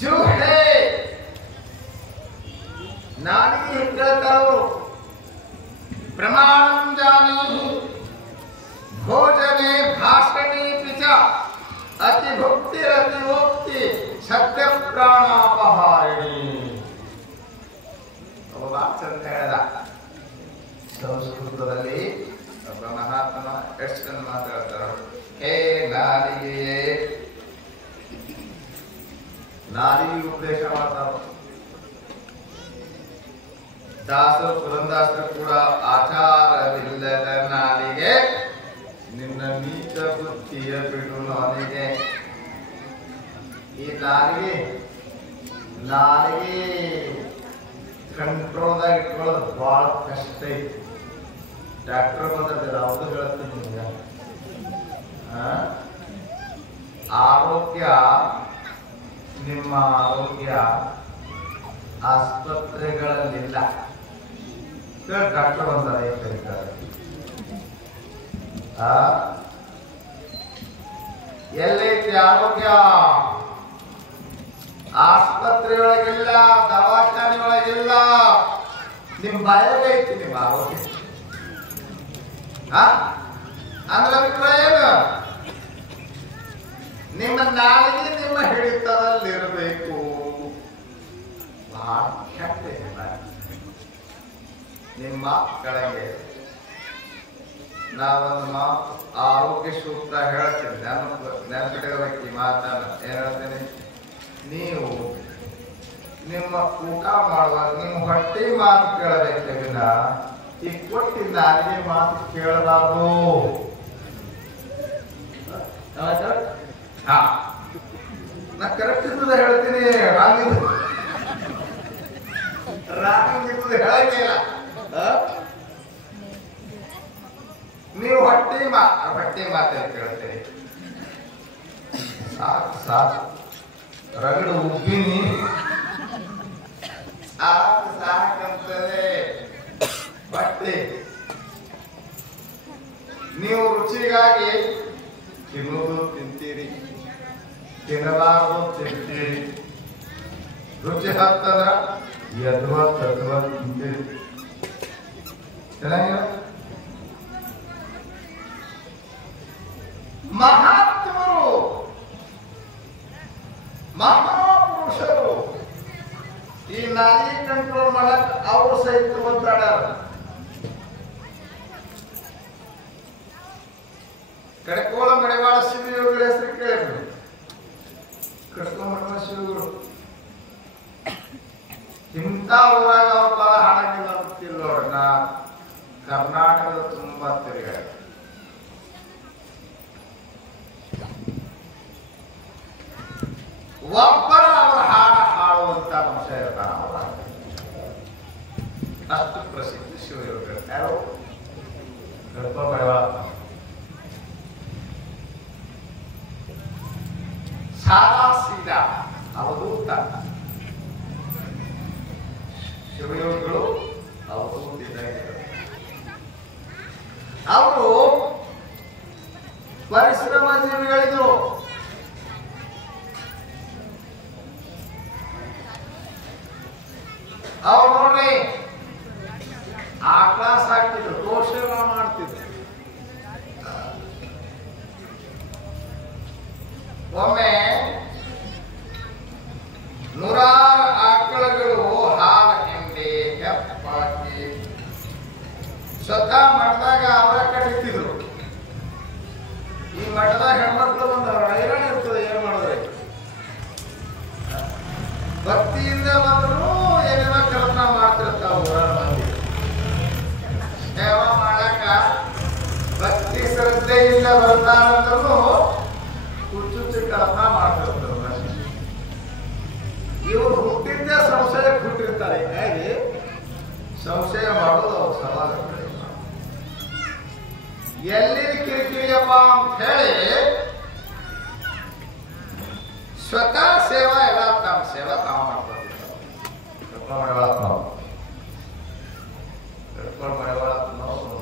ಜೂಹೆ ನಾನಿಗೆ ಕೇಳ್ತಾರವರು ಪ್ರಮಾಣಂ ಜಾನೀಹಿ ಭೋಜನೆ ಭಾಷಣೆ ಪಿಚ ಅತಿ ಭಕ್ತಿ ರತಿವೋಕ್ತಿ ಸತ್ಯ ಪ್ರಾಣಾಪಹಾರಿಣಿ ಒಬ್ಬ ಚಂದ ಹೇಳಿದ ಸಂಸ್ಕೃತದಲ್ಲಿ ಒಬ್ಬ ಮಹಾತ್ಮ ಎಷ್ಟು ಚಂದ ಮಾತಾಡ್ತಾರ ಹೇ ನಾಲಿಗೆಯೇ ನಾಲಿಗೆ ಉಪದೇಶ ಮಾಡ್ತಾರ ದಾಸರು ಪುರಂದಾಸರು ಕೂಡ ಆಚಾರವಿಲ್ಲದ ನಾಲಿಗೆ ನಿನ್ನ ನೀಚ ಬುದ್ಧಿಯ ಬಿಡು ನಾಲಿಗೆ ಈ ನಾಲಿಗೆ ಕಂಟ್ರೋಲ್ದಾಗ ಇಟ್ಕೊಳ್ಳೋದು ಬಹಳ ಕಷ್ಟ ಐತಿ ಡಾಕ್ಟರ್ ಬಂದ್ರೆ ಯಾವುದು ಹೇಳ್ತೀನಿ ನಿಮ್ಗೆ ಆರೋಗ್ಯ ನಿಮ್ಮ ಆರೋಗ್ಯ ಆಸ್ಪತ್ರೆಗಳಲ್ಲಿಲ್ಲ ಡಾಕ್ಟರ್ ಬಂದಾರೆ ಕರೀತಾರೆ ಎಲ್ಲೈತಿ ಆರೋಗ್ಯ ಆಸ್ಪತ್ರೆ ಒಳಗಿಲ್ಲ ದವಾಖಾನೆ ಒಳಗಿಲ್ಲ ನಿಮ್ ಬಾಯಾಗೈತಿ ನಿಮ್ಮ ಆರೋಗ್ಯ ಅಂದ್ರೆ ಅಭಿಪ್ರಾಯ ಏನು ನಿಮ್ಮ ನಾಲಿಗೆ ನಿಮ್ಮ ಹಿಡಿತದಲ್ಲಿರಬೇಕು ಬಹಳ ಕೆಟ್ಟ ನಿಮ್ಮ ಕೆಳಗೆ ನಾವೊಂದು ಮಾತು ಆರೋಗ್ಯ ಸೂಕ್ತ ಹೇಳ್ತೀನಿ ನೆನಪಿಡಬೇಕು ಈ ಮಾತನ್ನ ಏನ್ ಹೇಳ್ತೀನಿ ನೀವು ನಿಮ್ಮ ಊಟ ಮಾಡುವಾಗ ನಿಮ್ಮ ಹೊಟ್ಟೆ ಮಾತು ಕೇಳಬೇಕೆ ವಿನ ಈ ಕೊಟ್ಟಿ ನಾಲಿಗೆ ಮಾತು ಕೇಳಬಾರ್ದು ನಾ ಕರೆಕ್ಟ್ ಇದ್ದದ ಹೇಳ್ತೀನಿ ರಾಂಗ್ ಇದ್ದದ ಹೇಳಂಗಿಲ್ಲ ನೀವು ಹೊಟ್ಟೆ ಮಾತೇ ಕೇಳ್ತೀರಿ ಸಾಕು ರಗಡು ಉಬ್ಬಿನಿ ಸಾಕಂತದೆ ಬಟ್ಟೆ ನೀವು ರುಚಿಗಾಗಿ ತಿನ್ನುವುದು ತಿಂತೀರಿ ತಿನ್ನಲಾರದು ತಿಂತೀರಿ ರುಚಿ ಹತ್ತಂದ್ರ ಯದ್ವ ತಿಂತೀರಿ ಚೆನ್ನಾಗಿಲ್ಲ ಮಹಾತ್ಮರು ಮಹಾಪುರುಷರು ಈ ನಾಲಿಗೆ ಕಂಟ್ರೋಲ್ ಮಾಡಕ್ ಅವರು ಸಹಿತ ಮಾತಾಡ್ಯಾರ ಕಡಕೋಳ ಮಡಿವಾಳ ಶಿವಯೋಗಿಗಳ ಹೆಸರು ಕೇಳಿದ್ರು ಕಡಕೋಳ ಮಡಿವಾಳ ಶಿವಗಳು ಇಂಥ ಊರಾಗ ಅವ್ರ ಪದ ಹಾಡಂಗಿಲ್ಲ ಗೊತ್ತಿಲ್ಲ ನೋಡ್ರಿ ನಾ ಕರ್ನಾಟಕದ ತುಂಬಾ ತಿರುಗಾಡ ಒಬ್ಬರ ಅವರ ಹಾಡುವಂತ ಅಂಶ ಇರ್ತಾರ ಅವರ ಅಷ್ಟು ಪ್ರಸಿದ್ಧ ಶಿವಯೋಗಿಗಳು ಯಾರು ಕಡಕೋಳ ಮಡಿವಾಳ ಸಾದಾ ಸೀದಾ ಅವಧೂತ ಶಿವಯೋಗಿಗಳು ಅವರು ಪರಿಶ್ರಮ ಜೀವಿಗಳಿದ್ರು. ಅವ್ರು ನೋಡ್ರಿ ಆಕಳ ಸಾಕ್ತಿದ್ರು, ಗೋಶೇವ ಮಾಡ್ತಿದ್ರು. ಒಮ್ಮೆ ನೂರಾರು ಆಕಳಗಳು ಹಾಲು ಹಿಂಡಿ ಹೆಪ್ಪಾಕಿ ಸ್ವತಃ ಮಠದಾಗ ಅವರ ಕಡಿತಿದ್ರು. ಈ ಮಠದಾಗ ಹೆಣ್ಮಕ್ಳು ಒಂದು ಹೈರಾಣ ಇರ್ತದೆ, ಏನ್ ಮಾಡಿದ್ರೆ ಭಕ್ತಿಯಿಂದ ಬಂದ್ರು ಏನೇನೋ ಕೆಲಸ ಮಾಡ್ತಿರ್ತಾವ. ಊರಾರ ಮಂದಿ ಸೇವಾ ಮಾಡಾಕ ಭಕ್ತಿ ಶ್ರದ್ಧೆಯಿಂದ ಬರ್ತಾರಂದ್ರೂ ಹುಚ್ಚುಚ್ಚು ಕೆಲಸ ಮಾಡ್ತಿರ್ತಾರೆ. ಇವರು ಹುಟ್ಟಿದ್ದೇ ಸಂಶಯಕ್ಕೆ ಹುಟ್ಟಿರ್ತಾರೆ. ಹೇಗೆ ಸಂಶಯ ಮಾಡೋದು ಅವ್ರ ಸವಾಲ. ಎಲ್ಲಿನ ಕಿರಿಕಿರಿಯಪ್ಪ ಅಂತ ಹೇಳಿ ಸ್ವತಃ ಸೇವಾ ಎಲ್ಲ ತಮ್ಮ ಸೇವಾ ತಾವು ಮಾಡ್ಕೊತಿರ್ತಾರೆ.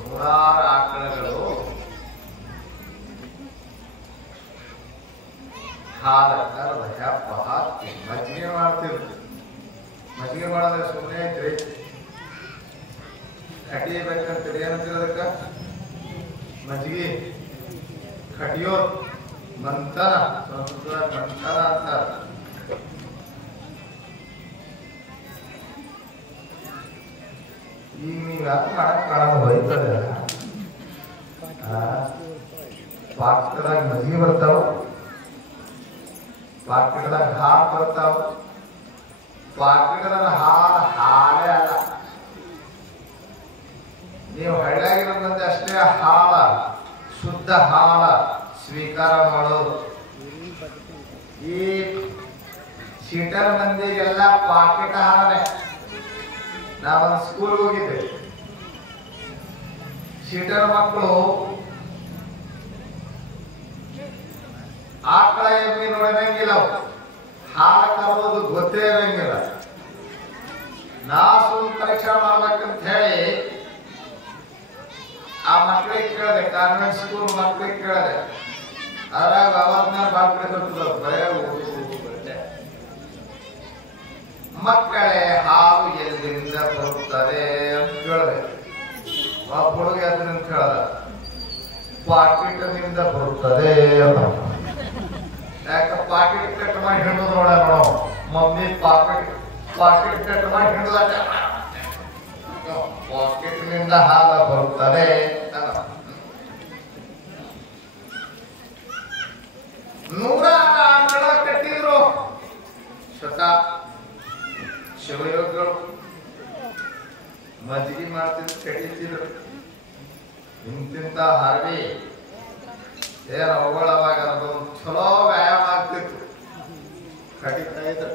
ನೂರಾರು ಆಕಳಗಳು ಹಾಲ ಕರೆದ ಹೆಪ್ಪ ಹಾಕಿ ಮಜ್ಜಿಗೆ ಮಾಡ್ತಿದ್ರು. ಮಜ್ಜಿಗೆ ಮಾಡಿದ್ರೆ ಸುಮ್ಮನೆ ಐತ್ರಿ, ಕಟಿಯಬೇಕಂತೀರಿ. ಏನಂತೀರ ಅದಕ್ಕ? ಮಜ್ಜಿಗೆ ಕಟಿಯೋದು ಮಂಥನ, ಸಂಸ್ಕೃತ ಮಂಥನ ಅಂತಾರ. ಈಗ ನೀವು ಮಾಡಕ್ ಕಾರಣ ಹೋಯ್ತದೆ. ಪಾಕದಾಗ ಮಜ್ಜಿಗೆ ಬರ್ತಾವ, ಪಾಕಿಟದಾಗ ಹಾಲು ಬರ್ತಾವ. ಪಾಕಿಟದ ಹಾಲೇ ಅಲ್ಲ. ನೀವು ಹಳ್ಳಿಯಾಗಿರೋ ಮಂದಿ ಅಷ್ಟೇ ಹಾಲ, ಶುದ್ಧ ಹಾಲ ಸ್ವೀಕಾರ ಮಾಡೋದು. ಈ ಶೀಟರ್ ಮಂದಿಗೆಲ್ಲ ಪಾಕೆಟ್ ಹಾಲನೆ. ನಾವೊಂದು ಸ್ಕೂಲ್ ಹೋಗಿದ್ದೆ, ಶೀಟರ್ ಮಕ್ಕಳು ಆಕಳ ಎಮ್ಮಿ ನೋಡಿರಂಗಿಲ್ಲ, ಹಾಲು ಕರೋದು ಗೊತ್ತೇ ಇರಂಗಿಲ್ಲ. ನಾ ಪರೀಕ್ಷೆ ಮಾಡ್ಬೇಕಂತ ಹೇಳಿ ಆ ಮಕ್ಕಳಿಗೆ ಕೇಳಿದೆ, ಕಾನ್ವೆಂಟ್ ಸ್ಕೂಲ್ ಮಕ್ಕಳಿಗೆ ಕೇಳಿದೆ. ಅದ್ರಾಗ ಅವಾಗ್ನ ಬಾಳ್ಬಿಡ್ತಿರ್ತದ, ಬರೇ ಮಕ್ಕಳೇ ಹಾಲು ಎಲ್ಲಿಂದ ಬರುತ್ತದೆ ಅಂತ ಕೇಳಿದೆ. ಒಬ್ಬ ಹುಡುಗ ಅದನ್ನ ಕೇಳದ, ಪಾಕೆಟ್ನಿಂದ ಬರುತ್ತದೆ ಅಂತ. ಯಾಕ ಪಾಕೆಟ್ ಕಟ್ ಮಾಡಿ ಹಿಡಿದು ನೋಡ ಮಮ್ಮಿ ಪಾಕೆಟ್ ಕಟ್ ಮಾಡಿ ಹಿಡಿದ ಪಾಕೆಟ್ನಿಂದ ಹಾಲ ಬರುತ್ತದೆ. ನೂರಾರು ಆಕಳ ಕಟ್ಟಿದ್ರು. ಸ್ವತಃ ಶಿವಯೋಗಿಗಳು ಮಜ್ಜಿಗೆ ಮಾಡ್ತಿದ್ರು, ಕಡಿತಿದ್ರು. ಇಂತಿಂತ ಹರವಿ ಏನ್ ಅವುಗಳು ಅವಾಗ ಚಲೋ ವ್ಯಾಯಾಮ ಆಗ್ತಿತ್ತು. ಕಡಿತಾ ಇದ್ರು,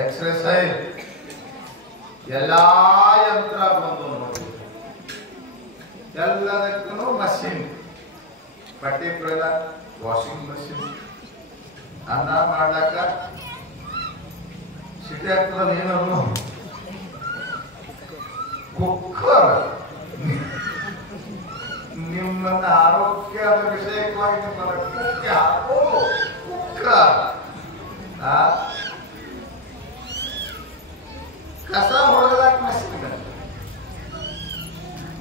ಎಕ್ಸರ್ಸೈಸ್ ಎಲ್ಲಾ ಯಂತ್ರ ಬಂದು ನೋಡಿ. ಎಲ್ಲದಕ್ಕೂ ಮಷೀನ್, ಬಟ್ಟೆ ತೊಳೆದ ವಾಷಿಂಗ್ ಮಷೀನ್, ಅನ್ನ ಮಾಡ್ಲಾಕ ಸಿಟಿ ಆಗ್ತದಲ್ಲ ಏನದು ಕುಕ್ಕರ್. ನಿಮ್ಮನ್ನ ಆರೋಗ್ಯದ ವಿಷಯಕವಾಗಿ ನಿಮ್ಮನ್ನ ಕುಕ್ಕರ್. ಕಸ ಹೊಡೆದಾಕ ಮಷೀನ್,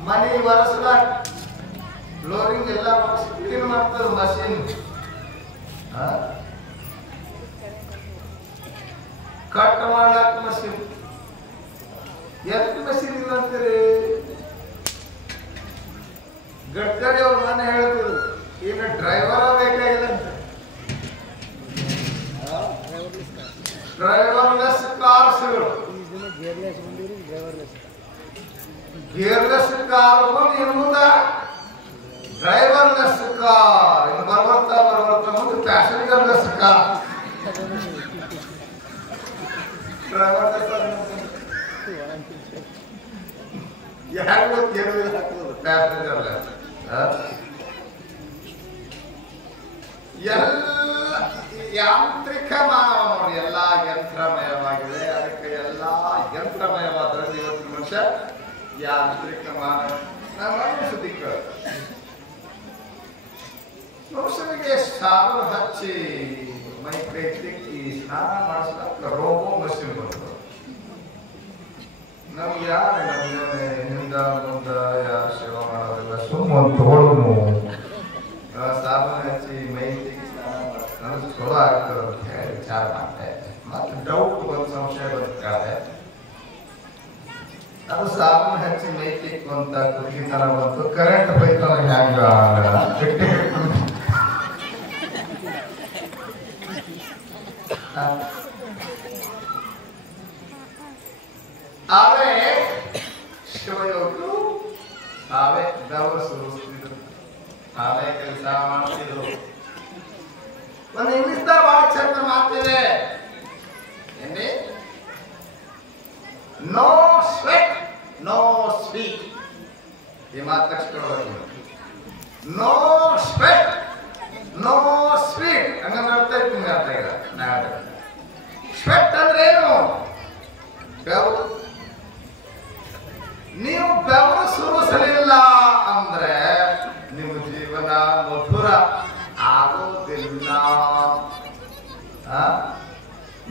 ಮನೆ ಒರೆಸಲಾಕ ಫ್ಲೋರಿಂಗ್ ಎಲ್ಲ ಕ್ಲೀನ್ ಮಾಡ್ತದ ಮಷೀನ್. ಕಟ್ ಮಾಡ್ಲಾಕ ಮಷೀನ್. ಎಷ್ಟು ಮಷೀನ್ ಇಲ್ಲ ಅಂತೀರಿ? ಗಡ್ಕರಿ ಅವ್ರ ಮನೆ ಹೇಳ್ತಿದ್ರು, ಈಗ ಡ್ರೈವರ ಬೇಕಾಗಿಲ್ಲ ಅಂತ. ಡ್ರೈವರ್ಲೆಸ್ ಕಾರ್ಸ್ಗಳು, ಗೇರ್ಲೆಸ್ ಕಾರ್ ಮುಂದ ಡ್ರೈವರ್ಲೆಸ್ ಕಾರ್. ಇನ್ನು ಬರ್ಬರ್ತಾ ಮುಂದೆ ಪ್ಯಾಸೆಂಜರ್ಲೆಸ್ ಕಾರ್. ಡ್ರೈವರ್ಲೆಸ್ ಯಾರಿಗೂ ಕೇಳುವುದಿಲ್ಲ, ಪ್ಯಾಸೆಂಜರ್ಲೆಸ್. ಎಲ್ಲ ಯಾಂತ್ರಿಕ ಮಾನವ ನೋಡಿ, ಎಲ್ಲ ಯಂತ್ರಮಯವಾಗಿದೆ. ಅದಕ್ಕೆ ಎಲ್ಲ ಯಂತ್ರಮಯವಾದ್ರಲ್ಲಿ ಇವತ್ತಿನ ಮನುಷ್ಯ ಯಾಂತ್ರಿಕ ಮಾನವ ನಮ್ಮ ಸುದ್ದಿಕ್ಕ ಮನುಷ್ಯನಿಗೆ ಸಾಬೂನು ಹಚ್ಚಿ ಮೈ ಕೈ ತಿಕ್ಕಿ ಸ್ನಾನ ಮಾಡಿಸ್ಲಿಕ್ಕೆ ರೋಬೋ ಮಷಿನ್ ಬಂತು. ನಮ್ಗೆ ಯಾರು ಹಿಂದ ಮುಂದ ಯಾರು ಸೇವೆ ಮಾಡೋದಿಲ್ಲ, ಸುಮ್ಮನೆ ತಗೊಳ್ಳೋನು ಸಾಬೂನು ಹಚ್ಚಿ ಮೈ ತಿಕ್ಕಿ ಸ್ನಾನ ಮಾಡಿಸ್ ನನಗೆ ಚಲೋ ಆಗ್ತದೆ ಅಂತ ಹೇಳಿ ವಿಚಾರ ಮಾಡ್ತಾ ಇದ್ದೆ. ಮತ್ತೆ ಡೌಟ್ ಒಂದು ಸಂಶಯ ಬಂದಿದೆ, ಅದು ಸಾಬೂನು ಹಚ್ಚಿ ಮೈ ತಿಕ್ಕುವಂತ ಕುದಿತನ ಬಂತು, ಕರೆಂಟ್ ಬೈತನ ಹ್ಯಾಂಗ ಗಟ್ಟಿ ಅವೇ ಶಿವಯೋಗಿಗಳು ತಾವೇ ಬೆವರು ಸುರಿಸ್ತಿದ್ರು, ತಾವೇ ಕೆಲಸ ಮಾಡ್ತಿದ್ರು. ಒಂದು ಇಂಗ್ಲಿಷ್ ಬಹಳ ಚಂದ ಮಾತಿದೆ, ಏನ್ರಿ? No sweat no sweet. ಈ ಮಾತು ತಕ್ಷಣ ನೋ ಸ್ವೆಟ್ ನೋ ಸ್ವೀಟ್ ಹಂಗಂದ್ರೆ ಅರ್ಥ ಆಯ್ತು. ನಿಮ್ಗೆ ಅರ್ಥ ಇಲ್ಲ. ಸ್ವೆಟ್ ಅಂದ್ರೆ ಏನು? ಬೆವರು. ನೀವು ಬೆವರು ಸುರಿಸಲಿಲ್ಲ ಅಂದ್ರೆ ನಿಮ್ಮ ಜೀವನ ಮಧುರ ಆಗೋದಿಲ್ಲ.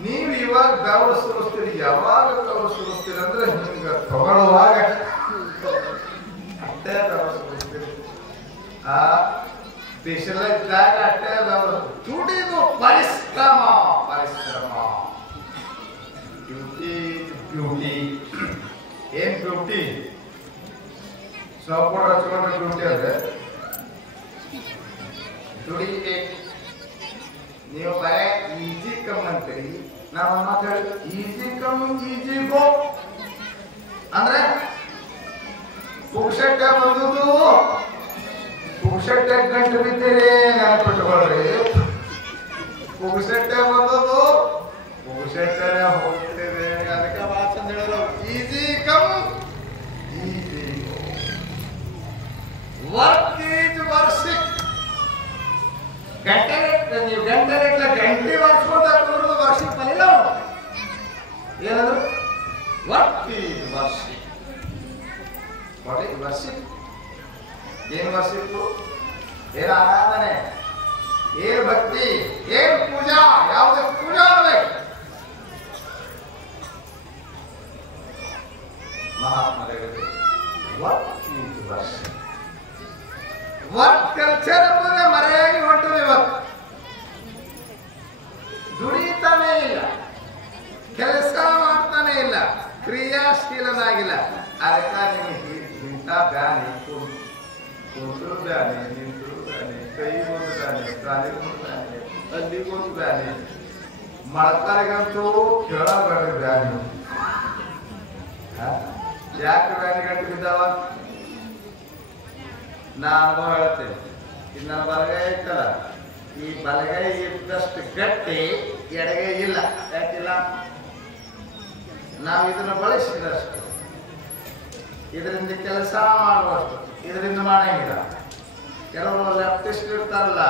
ನೀವು ಇವಾಗ ಬೆವರು ಸುರಿಸ್ತೀರಿ, ಯಾವಾಗ ಬೆವರು ಸುರಿಸ್ತೀರಿ ಅಂದ್ರೆ ನಿಮ್ಗೆ ತಗೊಳ್ಳುವಾಗ ಅಷ್ಟೇ ಬೆವರು ಸುರಿಸ್ತೀರಿ. ಬಿಸಿಲ ಇದ್ದಾಗ ಅಷ್ಟೇ ಬೆವರು. ದುಡಿದು ಪರಿಶ್ರಮ ಪರಿಶ್ರಮ. Beauty beauty. ಏನ್ ಬ್ಯೂಟಿ? ಸೋಪ್ ಹಚ್ಕೊಂಡ್ರೆ ಬ್ಯೂಟಿ ಅಂದ್ರೆ ದುಡಿಗೆ ನೀವು ಬರೇ ಈಜಿ ಕಮ್ ಅಂತೀರಿ. ನಾವು ಮಾತು ಹೇಳಿ ಈಜಿ ಕಮ್ ಈಜಿ ಗೋ ಅಂದ್ರೆ ಪುಕ್ಷಟ್ಟೆ ಬಂದುದು ಪುಕ್ಷಟ್ಟೆ ಗಂಟು ಬಿದ್ದೀರಿ ನೆನಪಿಟ್ಕೊಳ್ರಿ. ಪುಕ್ಷಟ್ಟೆ ಬಂದದು ಪುಕ್ಷಟ್ಟೆ ಹೋಗ್ತಿದೆ. ಅದಕ್ಕೆ ಭಾಳ ಚಂದ ಹೇಳಿದ್ರು, easy come easy go. Work is worship. ಗಂಟೆ ನೀವು ಗಂಟೆ ವರ್ಷಕೊಂಡ ವರ್ಷಕ್ಕೆ ಬಲಿಲ್ಲ. ಏನಂದ್ರು? Work is ವರ್ಷಿಕ್. ವರ್ಷಿಕ್ ಏನ್ ವರ್ಷಿತ್ತು? ಏನ್ ಆರಾಧನೆ, ಏನ್ ಭಕ್ತಿ, ಏನ್ ಪೂಜಾ, ಯಾವುದಕ್ಕೆ ಪೂಜಾ ಮಾಡಬೇಕು? ಮಹಾತ್ಮರಿಗೆ ವರ್ಕ್ ಈಸ್ ವರ್ಷಿಕ್. ವರ್ಕ್ ಕಲ್ಚರ್ ಅನ್ನೋದೇ ಮರೆಯಾಗಿ ಹೊಂಟದೆ. ಇವತ್ತು ದುಡಿತಾನೆ ಇಲ್ಲ, ಕೆಲಸ ಮಾಡ್ತಾನೆ ಇಲ್ಲ, ಕ್ರಿಯಾಶೀಲನಾಗಿಲ್ಲ. ಅದಕ್ಕೆ ನಿಮಗೆ ಇಂಥ ಬ್ಯಾನಿ, ಕೂತರು ಬ್ಯಾನಿ, ನಿಂತರು ಬ್ಯಾನಿ, ಕೈಗೊಂದು ಬ್ಯಾನಿ, ಕಾಲಿಗೊಂದು ಬ್ಯಾನಿ, ಅಲ್ಲಿಗೊಂದು ಬ್ಯಾನಿ, ಮಳಕಾಲಿಗಂತೂ ಕೇಳಬೇಡ್ರಿ ಬ್ಯಾನಿ. ಯಾಕೆ ಬ್ಯಾನಿ ಗಂಟು ಬಿದ್ದಾವ? ನಾನು ಹೇಳ್ತೇನೆ, ಇದು ನನ್ನ ಬಲಗೈ ಐತಲ್ಲ, ಈ ಬಲಗೈ ಇದ್ದಷ್ಟು ಗಟ್ಟಿ ಎಡಗೈ ಇಲ್ಲ. ಯಾಕಿಲ್ಲ? ನಾವು ಇದನ್ನು ಬಳಸಿದಷ್ಟು, ಇದರಿಂದ ಕೆಲಸ ಮಾಡುವಷ್ಟು ಇದರಿಂದ ಮಾಡಂಗಿಲ್ಲ. ಕೆಲವರು ಲೆಫ್ಟಿಸ್ಟ್ ಇರ್ತಾರಲ್ಲ,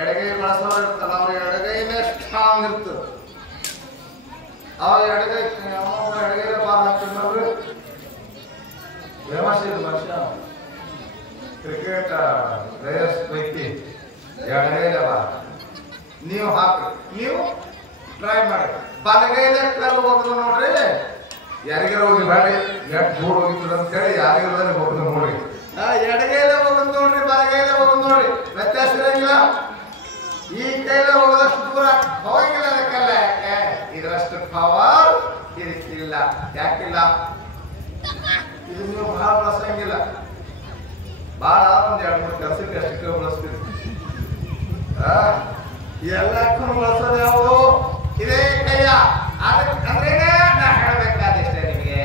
ಎಡಗೈ ಬಳಸೋರು ಇರ್ತಾರಲ್ಲ, ಅವ್ರ ಎಡಗೈನೇ ಸ್ಟ್ರಾಂಗ್ ಇರ್ತದೆ. ಅವಾಗ ಎಡಗೈ ಬಾಲ್ ಹಾಕಿದ್ರು ಫೇಮಸ್ ಇದು ಮನುಷ್ಯ. ಕ್ರಿಕೆಟ್ ಪ್ಲೇಯರ್ಸ್ ಪೈಕಿ ಎಡಗೈಲೆ ಬಾಲ್ ನೀವು ಹಾಕಿ, ನೀವು ಟ್ರೈ ಮಾಡಿ. ಬಲಗೈಲೆ ಕಲ್ಲು ಹೋದ್ರು ನೋಡ್ರಿ, ಯಾರಿಗಾರ ಹೋಗಿ ಬೇಡಿ ಎಷ್ಟು ದೂರ ಹೋಗಿದ್ರು ಅಂತ ಹೇಳಿ ಯಾರಿಗಾರ ಹೋಗುದು ನೋಡ್ರಿ. ಎಡಗೈಲೆ ಹೋಗೋದು ನೋಡ್ರಿ, ಬಲಗೈಲೆ ಹೋಗೋದು ನೋಡ್ರಿ, ವ್ಯತ್ಯಾಸ ಇರಂಗಿಲ್ಲ. ಈ ಕೈಲೆ ಹೋಗೋದಷ್ಟು ದೂರ ಹೋಗಿಲ್ಲ. ಅದಕ್ಕಲ್ಲ, ಯಾಕೆ ಇದರಷ್ಟು ಪವರ್ ಇದಕ್ಕಿಲ್ಲ. ಯಾಕಿಲ್ಲ? ಇದು ನೀವು ಬಹಳ ಬಳಸಂಗಿಲ್ಲ. ಬಹಳ ಒಂದ್ 2-3 ಕೆಲಸಕ್ಕೆ ಅಷ್ಟಕ್ಕೆ ಬಳಸ್ತೀರಿ. ಎಲ್ಲಕ್ಕೂ ಬಳಸೋದು ಯಾವುದು? ಇದೇ ಕೈಯ. ಅಂದ್ರೆ ನಾ ಹೇಳ್ಬೇಕಾದಿಷ್ಟೇ ನಿಮಗೆ,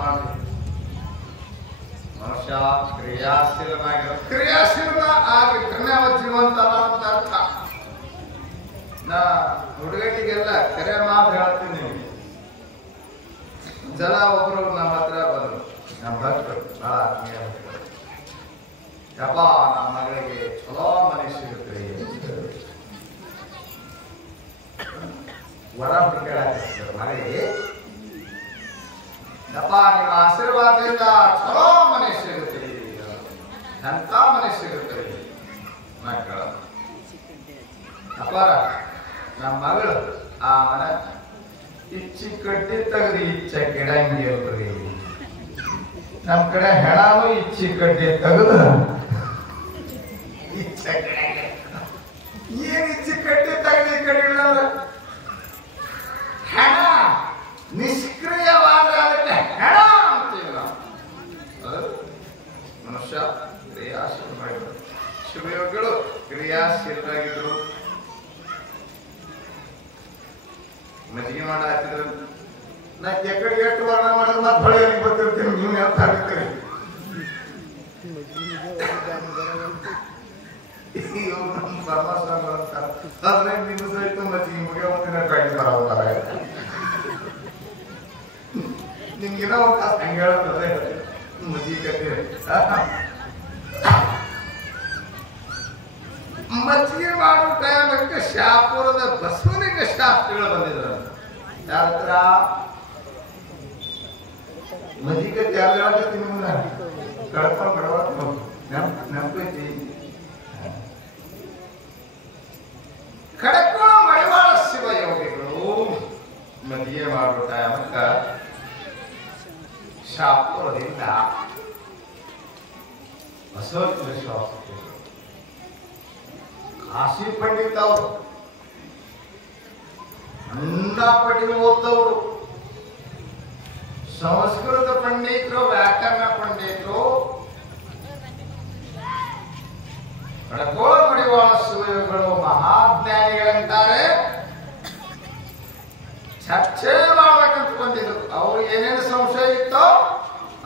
ಮಾಡಿ ಮನುಷ್ಯ ಕ್ರಿಯಾಶೀಲನಾಗಿರೋ, ಕ್ರಿಯಾಶೀಲ ಆಗಿರ್ತಾನೆ ಅವ ಜೀವಂತ ಅಂತ ಅರ್ಥ. ನಾ ಹುಡುಗಟಿಗೆಲ್ಲ ಕರೆ ಮಾತು ಹೇಳ್ತೀನಿ ನಿಮಗೆ. ಜಲ ಒಬ್ರು ನಮ್ಮ ಹತ್ರ ಬಂದ್ರು, ನಮ್ಮ ಭಕ್ತರು, ಬಹಳ ಆತ್ಮೀಯ ಭಕ್ತರು. ಯಪ್ಪ, ನಮ್ಮ ಮಗಳಿಗೆ ಚಲೋ ಮನೆ ಸಿಗುತ್ತೆ, ವರ ಕೇಳಾಕ ಮಗಳಿಗೆ ಜನ್ಮದಿಂದ ಚಲೋ ಮನೆ ಸಿಗುತ್ತದೆ, ಎಂತ ಮನೆ ಸಿಗುತ್ತದೆ ಮಕ್ಕಳ. ಅಪಾರ ನಮ್ಮ ಮಗಳು ಆ ಮನೆ ಇಚ್ಚಿ ಕಟ್ಟಿ ತೆಗೆದು ಇಚ್ಚ ಗಿಡಂಗಿಲ್ರಿ. ನಮ್ಮ ಕಡೆ ಹೆಣಾನು ಇಚ್ಚಿ ಕಟ್ಟಿ ತೆಗೆದು ಇಚ್ಚ ಗಿಡ ಏನ್ ಇಚ್ಚಿ ಕಟ್ಟಿ ತೆಗೆದು ಈ ಕಡೆ ಇಡಲ್ಲ. ಹೆಣ ನಿಷ್ಕ್ರಿಯವಾದ ಅದಕ್ಕೆ ಹೆಣ ಅಂತೀವಿ ನಾವು. ಮನುಷ್ಯ ಕ್ರಿಯಾಶೀಲ ಮಾಡಿದ್ರು, ಶಿವಯೋಗಿಗಳು ಕ್ರಿಯಾಶೀಲರಾಗಿದ್ರು. ಮಜ್ಜಿಗೆ ಮಾಡ ಹಾಕಿದ್ರು. ನಾ ಎಕಡೆ ಎಷ್ಟು ವರ್ಣ ಮಾಡಿದ್ರೆ ಮತ್ತೆ ಹೊಳೆಯಲ್ಲಿ ಬರ್ತಿರ್ತೀನಿ, ನೀವು ಯಾವ ಹಾಕ್ತೀರಿ. ಪರಮಾಸ್ವಾಮಿಗಳಂತಾರ 15 ನಿಮಿಷ ಆಯ್ತು ಮಜ್ಜಿಗೆ ಮುಗಿಯೋ ಒಂದಿನ ಕೈ ಬರೋತಾರ. ನಿಮ್ಗಿನ ಒಂದು ತಾಸು ಹಂಗೆ ಹೇಳೋದ್ರೆ ಮಜ್ಜಿಗೆ ಕತ್ತೀರಿ. ಮಜ್ಜಿಗೆ ಮಾಡೋ ಟೈಮಕ್ಕೆ ಶಾಪುರದ ಬಸವಲಿಂಗ ಶಾಸ್ತ್ರಿಗಳು ಬಂದಿದ್ರು. ಯಾರ ಹತ್ರ ಮಜ್ಜಿಗೆ ಯಾರು ಹೇಳಕತ್ತೀನಿ ಮುಂದೆ ಕಳ್ಕೊಂಡು ಬಿಡವ ನೆನಪೈತಿ. ಕಡಕೋಳ ಮಡಿವಾಳ ಶಿವಯೋಗಿಗಳು ಮಜ್ಜಿಗೆ ಮಾಡೋ ಟೈಮಕ್ಕ ಶಾಪುರದಿಂದ ಬಸವಲಿಂಗ ಶಾಸ್ತ್ರಿಗಳು ಕಾಶಿ ಪಂಡಿತ್ ಅವರು ಅಂದಾಪಟ್ಟಿ ಓದ್ದವರು, ಸಂಸ್ಕೃತ ಪಂಡಿತರು, ವ್ಯಾಕರಣ ಪಂಡಿತರು, ಕಡಕೋಳ ಮಡಿವಾಳ ಶಿವಯೋಗಿಗಳು ಮಹಾಜ್ಞಾನಿಗಳಂತಾರೆ. ಚರ್ಚೆ ಮಾಡ್ಬೇಕಂತ ಬಂದಿದ್ರು. ಅವ್ರು ಏನೇನು ಸಂಶಯ ಇತ್ತೋ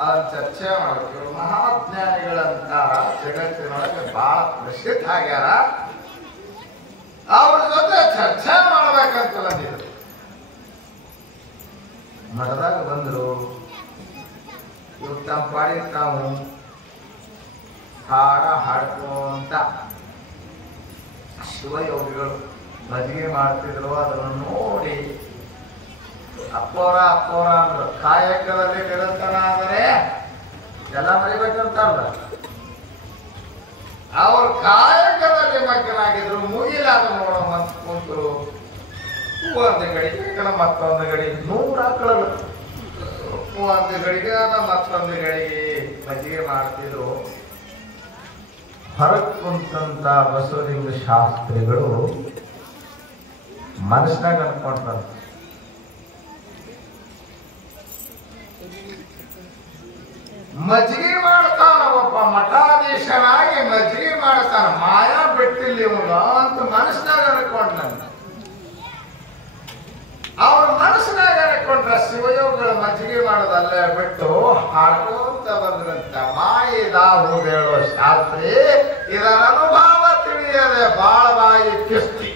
ಅದನ್ನ ಚರ್ಚೆ ಮಾಡ್ಬೇಕು. ಮಹಾಜ್ಞಾನಿಗಳಂತಾರ, ಜಗತ್ತಿನೊಳಗೆ ಬಹಳ ಪ್ರಸಿದ್ಧ ಆಗ್ಯಾರ. ಅವ್ರ ಜೊತೆ ಚರ್ಚೆ ಮಾಡ್ಬೇಕಂತ ಬಂದಿದ್ರು. ಮಠದಾಗ ಬಂದ್ರು. ಇವ್ರು ತಮ್ಮ ಪಾಡಿ ತಾವು ಹಾಡ ಹಾಡ್ಕೊಂತ ಶಿವಯೋಗಿಗಳು ಮಜ್ಜಿಗೆ ಮಾಡ್ತಿದ್ರು. ಅದನ್ನು ನೋಡಿ ಅಪ್ಪೋರ ಅಂದ್ರು. ಕಾಯಕದಲ್ಲಿ ನಿರಂತರ ಆದರೆ ಎಲ್ಲ ಮರಿಬೇಕಂತಾರಲ್ಲ, ಅವ್ರ ಕಾಯಕದಲ್ಲಿ ಮಗ್ನಾಗಿದ್ರು. ಮುಗಿಲಾದ ನೋಡೋ ಅಂತ ಕುಂತರು. ಒಂದು ಗಡಿಗೆ ಮತ್ತೊಂದು ಗಡಿ 100 ಆಕಳಗಳು ಒಂದು ಗಡಿಗೆ ಮತ್ತೊಂದು ಗಡಿಗೆ ಮಜ್ಜಿಗೆ ಮಾಡ್ತಿದ್ರು. ಹೊರಗೆ ಕುಂತಂತ ಬಸವಲಿಂಗ ಶಾಸ್ತ್ರಿಗಳು ಮನಸ್ಸಿನಾಗ ಅನ್ಕೊಂಡ್ರು, ಮಜ್ಜಿಗೆ ಮಾಡ್ತಾನ ಒಬ್ಬ ಮಠಾಧೀಶನಾಗಿ ಮಜ್ಜಿಗೆ ಮಾಡ್ತಾನ, ಮಾಯಾ ಬಿಟ್ಟಿಲ್ಲ ಇವನು ಅಂತ ಮನಸ್ಸಿನಾಗ ಅನ್ಕೊಂಡ. ಅವ್ರ ಮನಸ್ಸಿನಾಗ ಅನ್ಕೊಂಡ್ರ ಶಿವಯೋಗಿಗಳ ಮಜ್ಜಿಗೆ ಮಾಡೋದಲ್ಲೇ ಬಿಟ್ಟು ಹಾಡ್ಕೊಂತ ಬಂದ್ರಂತ. ಮಾಯಿದಾಹು ಹೇಳುವ ಶಾಸ್ತ್ರಿ ಇದರ ಅನುಭವ ತಿಳಿಯದೆ ಬಾಳವಾಯಿ ಕಿಸ್ತಿ.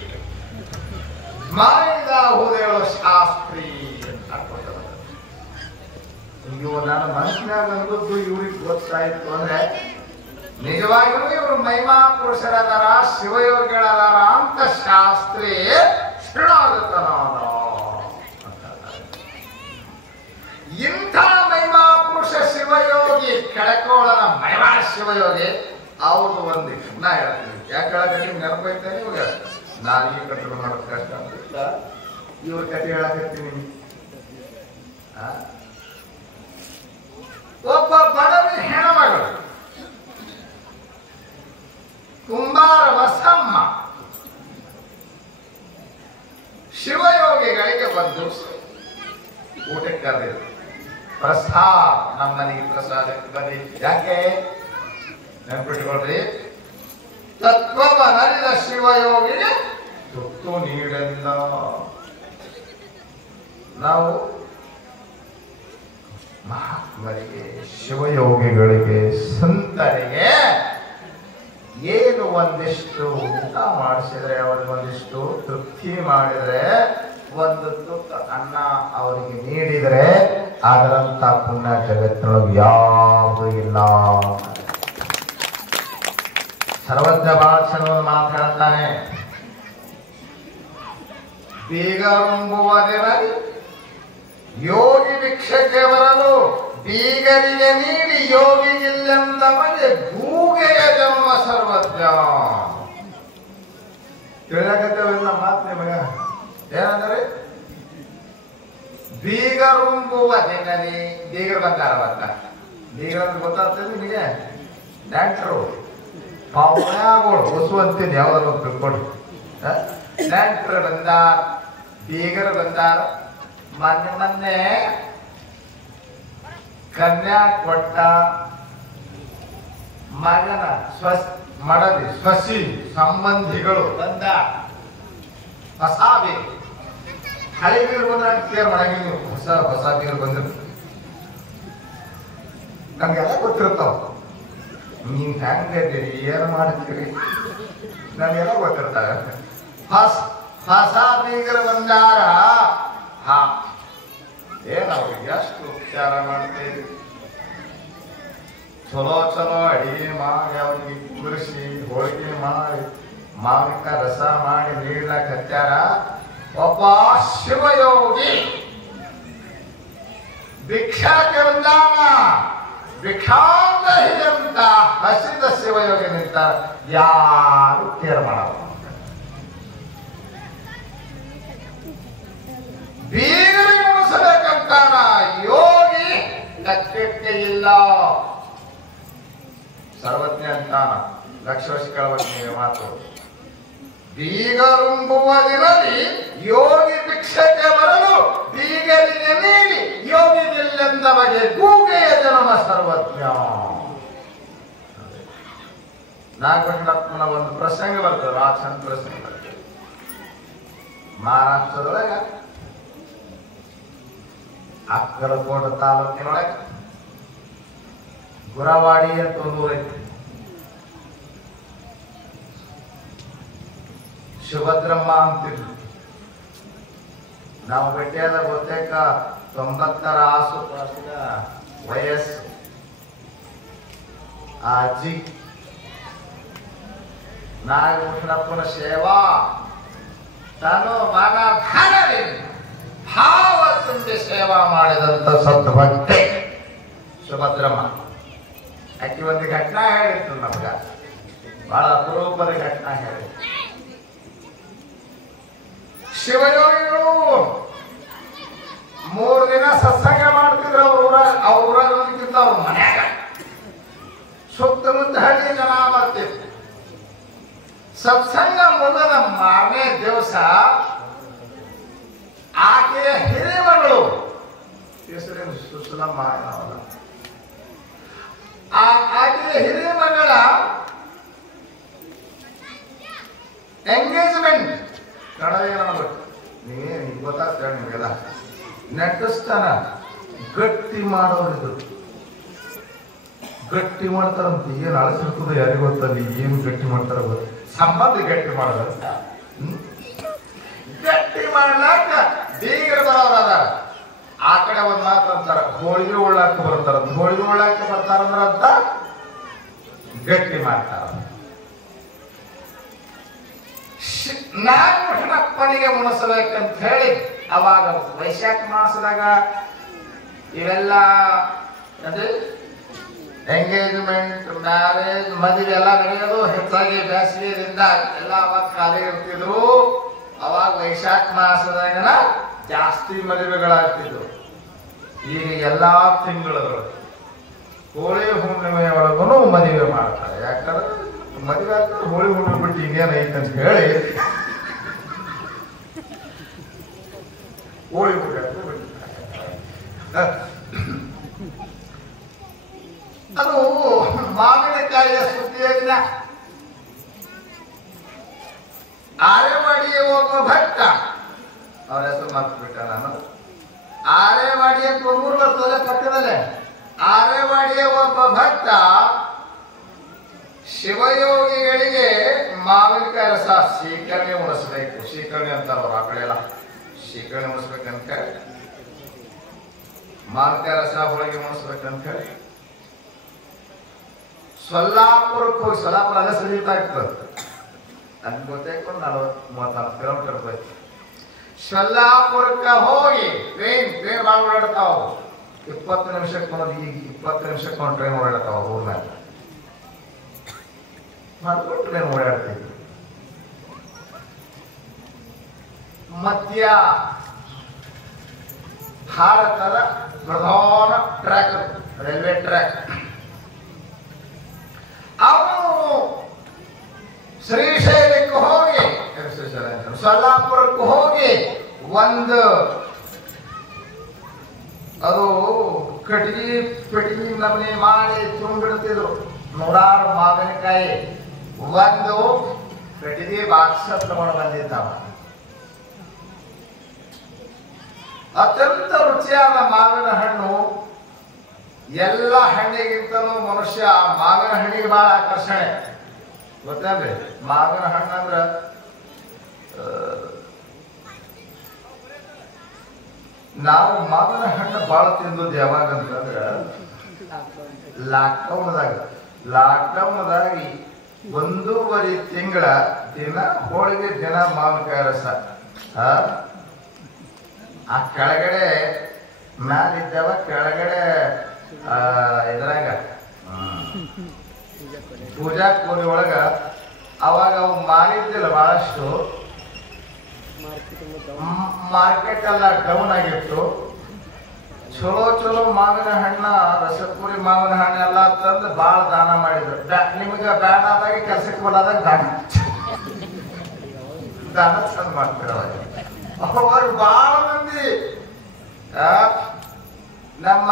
ಮಾಯಿದಾಹು ಹೇಳುವ ಶಾಸ್ತ್ರಿ ಇವು ನನ್ನ ಮನಸ್ಸಿನಾಗ ಅನ್ಬೋದು. ಇವ್ರಿಗೆ ಗೊತ್ತಾಯ್ತು ಅಂದ್ರೆ ನಿಜವಾಗಿಯೂ ಇವರು ಮಹಿಮಾ ಪುರುಷರದಾರ, ಶಿವಯೋಗಿಗಳದಾರ ಅಂತ ಶಾಸ್ತ್ರಿ ಶರಣಾಗತನ. ಇಂಥ ಮಹಿಮಾ ಪುರುಷ ಶಿವಯೋಗಿ ಕಡಕೋಳನ ಮಹಿಮಾ ಶಿವಯೋಗಿ ಅವ್ರದ್ದು ಒಂದು ನಾ ಹೇಳ್ತೀನಿ. ಯಾಕೆ ಹೇಳಕತ್ತೀನಿ ನೆನಪೈತೆ ಇವಾಗ ನಾಲಿಗೆ ಕಂಟ್ರೋಲ್ ಮಾಡೋದು ಕಷ್ಟ ಅಂತ ಇವ್ರ ಕಥೆ ಹೇಳಕತ್ತೀನಿ. ಒಬ್ಬ ಬಡವಿ ಹೆಣ್ಮಗಳು ಕುಂಬಾರ ಬಸಮ್ಮ ಶಿವಯೋಗಿಗಳಿಗೆ ಬಂದು ಊಟಕ್ಕೆ ಕರೆದಿದ್ರು. ಪ್ರಸಾದ ನಮ್ಮ ಮನೆಗೆ ಪ್ರಸಾದಕ್ಕೆ ಬನ್ನಿ. ಯಾಕೆ ನೆನಪಿಟ್ಕೊಳ್ರಿ, ತತ್ವವನರಿದ ಶಿವಯೋಗಿಗೆ ತುತ್ತು ನೀಡಲ್ಲ. ನಾವು ಮಹಾತ್ಮರಿಗೆ, ಶಿವಯೋಗಿಗಳಿಗೆ, ಸಂತರಿಗೆ ಏನು ಒಂದಿಷ್ಟು ಊಟ ಮಾಡಿಸಿದ್ರೆ, ಅವ್ರಿಗೆ ಒಂದಿಷ್ಟು ತೃಪ್ತಿ ಮಾಡಿದ್ರೆ, ಒಂದು ತುತ್ತು ಅನ್ನ ಅವರಿಗೆ ನೀಡಿದರೆ ಅದರಂತ ಪುಣ್ಯ ಜಗತ್ತಿನೊಳಗೆ ಯಾವುದು ಇಲ್ಲ. ಸರ್ವಜ್ಞ ಭಾಷಣವನ್ನು ಮಾತಾಡ್ತಾನೆ. ಬೀಗರುಂಬುವ ದಿನ ಯೋಗಿ ಭಿಕ್ಷಕ್ಕೆ ಬರಲು ಬೀಗರಿಗೆ ನೀಡಿ ಯೋಗಿಗಿಲ್ಲೆಂದವಗೆ ಗೂಗೆಯ ಜನ್ಮ ಸರ್ವಜ್ಞ. ತಿಳಿಯಾಕತ್ತೇವಿಲ್ಲ ಮಾತು ನಿಮಗ ಏನಂದ್ರೆ ಬೀಗರುಂಬುವ ದಿನನಿ ಬೀಗರು ಬಂದಾರವತ್ತ. ಬೀಗರಂದ್ರೆ ಗೊತ್ತಾಗ್ತದೆ ನಿಮಗೆ? ನೆಂಟರು ಪೌಣ್ಯಾಗಳು ಹೊಸು ಅಂತೀನಿ ಯಾವ್ದಾರು ತಿಳ್ಕೊಂಡು. ನೆಂಟರು ಬಂದಾರ, ಬೀಗರು ಬಂದಾರ. ಮೊನ್ನೆ ಕನ್ಯಾ ಕೊಟ್ಟ ಮಗನ ಮಡದಿ ಸ್ವಸಿ ಸಂಬಂಧಿಗಳು ಬಂದ. ಹೊಸ ಬೀರು ಹಳೆ ಬೀರು ಬಂದ್ರೆ ಕ್ಲಿಯರ್ ಮಾಡಂಗಿಲ್ಲ ನೀವು. ಹೊಸ ಬೀರು ಬಂದ್ರು ನಮ್ಗೆಲ್ಲ ಗೊತ್ತಿರ್ತಾವ. ನೀವ್ ಹೆಂಗದಿರಿ ಏನ್ ಮಾಡ್ತೀರಿ ನಮ್ಗೆಲ್ಲ ಗೊತ್ತಿರ್ತಾವೆ. ಹೊಸ ಬೀಗರು ಬಂದಾರ. ಹಾ ಅವ್ರಿಗೆ ಎಷ್ಟು ಉಪಚಾರ ಮಾಡ್ತೀವಿ. ಚಲೋ ಅಡಿಗೆ ಮಾಡಿ ಅವ್ರಿಗೆ ಕುದಿಸಿ ಹೋಳಿಗೆ ಮಾಡಿ ಮಾವಿನಕಾಯಿ ರಸ ಮಾಡಿ ನೀಡ್ಲಾಕ ಹತ್ಯಾರ. ಒಬ್ಬ ಶಿವಯೋಗಿ ಭಿಕ್ಷಾಕ್ಕೆ ಬಂದಾನ. ಭಿಕ್ಷಾಂತ ಹಿಡಿಯಂತ ಹಸಿದ ಶಿವಯೋಗಿ ನಿಂತಾರ. ಯಾರು ಕೇರ್ ಮಾಡಲ್ಲ. ಬೀಗರಿಗೆ ಉಣಿಸಬೇಕಂತಾನ ಯೋಗಿ ಲಕ್ಷ್ಯಕ್ಕೆ ಇಲ್ಲ. ಸರ್ವಜ್ಞ ಅಂತಾನ. ಲಕ್ಷ ವರ್ಷ ಕಳವಣಿಗೆ ಮಾತು. ಬೀಗರುಂಬುವ ದಿನದಿ ಯೋಗಿ ಭಿಕ್ಷಕ್ಕೆ ಬರಲು ಬೀಗರಿಗೆ ನೀಡಿ ಯೋಗಿಗಿಲ್ಲೆಂದವಗೆ ಗೂಗೆಯ ಜನ್ಮ ಸರ್ವಜ್ಞ. ನಾಗಪಟ್ಟಣಪ್ಪನ ಒಂದು ಪ್ರಸಂಗ ಬರ್ತದೆ. ಆ ಚಂದ ಪ್ರಸಂಗ ಬರ್ತದೆ. ಮಹಾರಾಷ್ಟ್ರದೊಳಗ ಅಕ್ಕಲಕೋಟ ತಾಲೂಕಿನೊಳಗೆ ಗುರವಾಡಿ ಅಂತ ಒಂದು ಊರೈತಿ. ಸುಭದ್ರಮ್ಮ ಅಂತಿದ್ರು. ನಾವು ಭೇಟಿಯಾದ ಬಹುತೇಕ 90ರ ಆಸುಪಾಸಿನ ವಯಸ್ಸು. ಆ ಅಜ್ಜಿ ನಾಗಭೂಷಣಪ್ಪನ ಸೇವಾ ತಾನು ಮನ ಧನದಿಂದ ಭಾವ ತುಂಬಿ ಸೇವಾ ಮಾಡಿದಂತ ಸದ್ಭಕ್ತೆ ಸುಭದ್ರಮ್ಮ. ಆಕೆ ಒಂದು ಘಟನಾ ಹೇಳಿತ್ತು ನಮ್ಗ. ಬಹಳ ಅಪರೂಪದ ಘಟನಾ ಹೇಳಿ. ಶಿವಯೋಗಿಗಳು 3 ದಿನ ಸತ್ಸಂಗ ಮಾಡ್ತಿದ್ರು ಅವ್ರ ಊರಾಗಿಂತ ಅವ್ರ ಮನ್ಯಾಗ. ಸುತ್ತಮುತ್ತ ಹಳ್ಳಿ ಜನ ಬರ್ತಿದ್ರು. ಸತ್ಸಂಗ ಮುಗಿದ ಮಾರನೇ ದಿವಸ ಆಕೆಯ ಹಿರಿಮಗಳು ಹೆಸರೇನು ಸುಸಲಮ್ಮ, ಆಕೆಯ ಹಿರಿಮಗಳ ಎಂಗೇಜ್ಮೆಂಟ್ ಕಡವೆ ನೀವೇನು ಗೊತ್ತಾಗ್ತೇವೆ ನಿಮಗೆಲ್ಲ. ನೆಟ್ಟಿಸ್ತಾನ ಗಟ್ಟಿ ಮಾಡೋರಿದ್ರು. ಗಟ್ಟಿ ಮಾಡ್ತಾರಂತ. ಏನ್ ಅಳಸಿರ್ತದೆ ಯಾರಿಗೂ ಗೊತ್ತಲ್ಲಿ. ಏನು ಗಟ್ಟಿ ಮಾಡ್ತಾರ ಗೊತ್ತ. ಸಂಬಂಧ ಗಟ್ಟಿ ಮಾಡೋದಂತ. ಗಟ್ಟಿ ಮಾಡ್ಲಾಕ ಬೀಗರು ಬರೋರ. ಆ ಕಡೆ ಒಂದ್ ಮಾತು ಅಂತಾರ, ಹೋಳಿಗೆ ಉಳ್ಳಾಕ ಬರ್ತಾರ. ಹೋಳಿಗೆ ಉಳ್ಳಾಕ ಬರ್ತಾರಂದ್ರ ಅಂತ ಗಟ್ಟಿ ಮಾಡ್ತಾರ. ನಾಗಭೂಷಣಪ್ಪನಿಗೆ ಉಣಿಸಬೇಕಂತ ಹೇಳಿ ಅವಾಗ ವೈಶಾಖ ಮಾಸದಾಗ ಇವೆಲ್ಲ ಅಂದ್ರೆ ಎಂಗೇಜ್ಮೆಂಟ್, ಮ್ಯಾರೇಜ್, ಮದುವೆ ಎಲ್ಲ ನಡೆಯೋದು. ಹೆಚ್ಚಾಗಿ ಬೇಸಿಗೆಯಿಂದ ಎಲ್ಲ ಅವಾಗ ಖಾಲಿ ಇರ್ತಿದ್ರು. ಅವಾಗ ವೈಶಾಖ ಮಾಸದಾಗನ ಜಾಸ್ತಿ ಮದುವೆಗಳಾಗ್ತಿದ್ವು. ಈಗ ಎಲ್ಲಾ ತಿಂಗಳು ಹೋಳಿ ಹುಣ್ಣಿಮೆ ಒಳಗೂ ಮದುವೆ ಮಾಡ್ತಾರೆ. ಯಾಕಂದ್ರೆ ಮದುವೆ ಆಗ್ತದೆ. ಹೋಳಿ ಹುಣ್ಣಿಮೆ ಬಿಟ್ಟು ಇನ್ನೇನೈತೆ ಅಂತ ಹೇಳಿ ಹೋಳಿ ಹುಣ್ಣಿಮೆ ಅದು ಮಾವಿನಕಾಯಿಯ ಸುದ್ದಿಯನ್ನ ಆರೆವಾಡಿಯ ಒಬ್ಬ ಭಕ್ತ, ಅವರ ಹೆಸರು ಮಾತು ಬಿಟ್ಟ ನಾನು. ಆರೆವಾಡಿಯ ಊರು ಬರ್ತದೆ ಪಕ್ಕದಲ್ಲೇ. ಆರೆವಾಡಿಯ ಒಬ್ಬ ಭಕ್ತ ಶಿವಯೋಗಿಗಳಿಗೆ ಮಾವಿನಕಾಯಿ ರಸ ಶೀಕರಣೆ ಉಣಿಸ್ಬೇಕು. ಶೀಕರಣೆ ಅಂತಾರ ಅವ್ರು ಆ ಕಡೆ ಎಲ್ಲ. ಶೀಕರಣೆ ಉಣಿಸ್ಬೇಕಂತ ಹೇಳಿ ಮಾವಿನಕಾಯಿ ರಸ ಹೋಳಿಗೆ ಉಣಿಸ್ಬೇಕಂತ ಹೇಳಿ ಸೊಲ್ಲಾಪುರಕ್ಕೆ ಹೋಗಿ, ಸೊಲ್ಲಾಪುರ ಅಲ್ಲೇ ಸಂಗೀತ ಆಗ್ತದೆ. ನನ್ಗೆ ಗೊತ್ತಾಯ್ತು 40-34 ಕಿಲೋಮೀಟರ್ ಹೋಯ್ತು. ಸೊಲ್ಲಾಪುರಕ್ಕೆ ಹೋಗಿ ಟ್ರೈನ್ ಭಾಳ ಓಡಾಡ್ತಾವ. 20 ನಿಮಿಷಕ್ಕೆ ಒಂದು ಈಗ 20 ನಿಮಿಷಕ್ಕೆ ಒಂದು ಟ್ರೈನ್ ಓಡಾಡ್ತಾವ ಊರ್ನಾಗ ಮಾಡ್ಕೊಂಡು ಟ್ರೈನ್ ಓಡಾಡ್ತಿದ್ವಿ. ಮಧ್ಯ ಭಾರತದ ಪ್ರಧಾನ ಟ್ರ್ಯಾಕ್ ರೈಲ್ವೆ ಟ್ರ್ಯಾಕ್. ಅವನು ಶ್ರೀಶೈಲಕ್ಕೆ ಹೋಗಿ ಸೊಲ್ಲಾಪುರಕ್ಕೆ ಹೋಗಿ ಒಂದು ಅದು ಕಟ್ಟಿಗೆ ಪೆಟ್ಟಿಗೆ ನಮನೆ ಮಾಡಿ ತುಂಬಿಡ್ತಿದ್ರು. 100 ಮಾವಿನಕಾಯಿ ಒಂದು ಕಟ್ಟಿಗೆ ಬಾಕ್ಸ ತಗೊಂಡು ಬಂದಿದ್ದಾವ. ಅತ್ಯಂತ ರುಚಿಯಾದ ಮಾವಿನ ಹಣ್ಣು. ಎಲ್ಲ ಹಣ್ಣಿಗಿಂತಲೂ ಮನುಷ್ಯ ಮಾವಿನ ಹಣ್ಣಿಗೆ ಬಹಳ ಆಕರ್ಷಣೆ. ಗೊತ್ತೇನ್ರಿ? ಮಾವಿನ ಹಣ್ಣು ಅಂದ್ರ ನಾವು ಮಾವಿನ ಹಣ್ಣು ಬಹಳ ತಿಂದದ್ದು ಯಾವಾಗ ಅಂತಂದ್ರ ಲಾಕ್ಡೌನ್ದಾಗ 1.5 ತಿಂಗಳ ದಿನ ಹೋಳಿಗೆ ದಿನ ಮಾವಿನಕಾಯಿ ರಸ. ಆ ಕೆಳಗಡೆ ಮ್ಯಾಲಿದ್ದವ ಕೆಳಗಡೆ ಇದ್ರಾಗ ಪೂಜಾ ಕೋರಿ ಒಳಗ ಅವಾಗ ಅವು ಮಾರಿದ್ದಿಲ್ಲ ಬಹಳಷ್ಟು. ಮಾರ್ಕೆಟ್ ಎಲ್ಲ ಡೌನ್ ಆಗಿತ್ತು. ಚಲೋ ಮಾವಿನ ಹಣ್ಣ ರಸಪುರಿ ಮಾವಿನ ಹಣ್ಣು ಎಲ್ಲ ತಂದು ಬಾಳ ದಾನ ಮಾಡಿದ್ರು. ನಿಮ್ಗೆ ಬ್ಯಾಡ ಆದಾಗ ಕೆಲ್ಸಕ್ಕೆ ಬರೋದಾಗ ದಾನ ಚಂದ ಮಾಡ್ತಿರ. ಅವರು ಬಹಳ ಮಂದಿ ನಮ್ಮ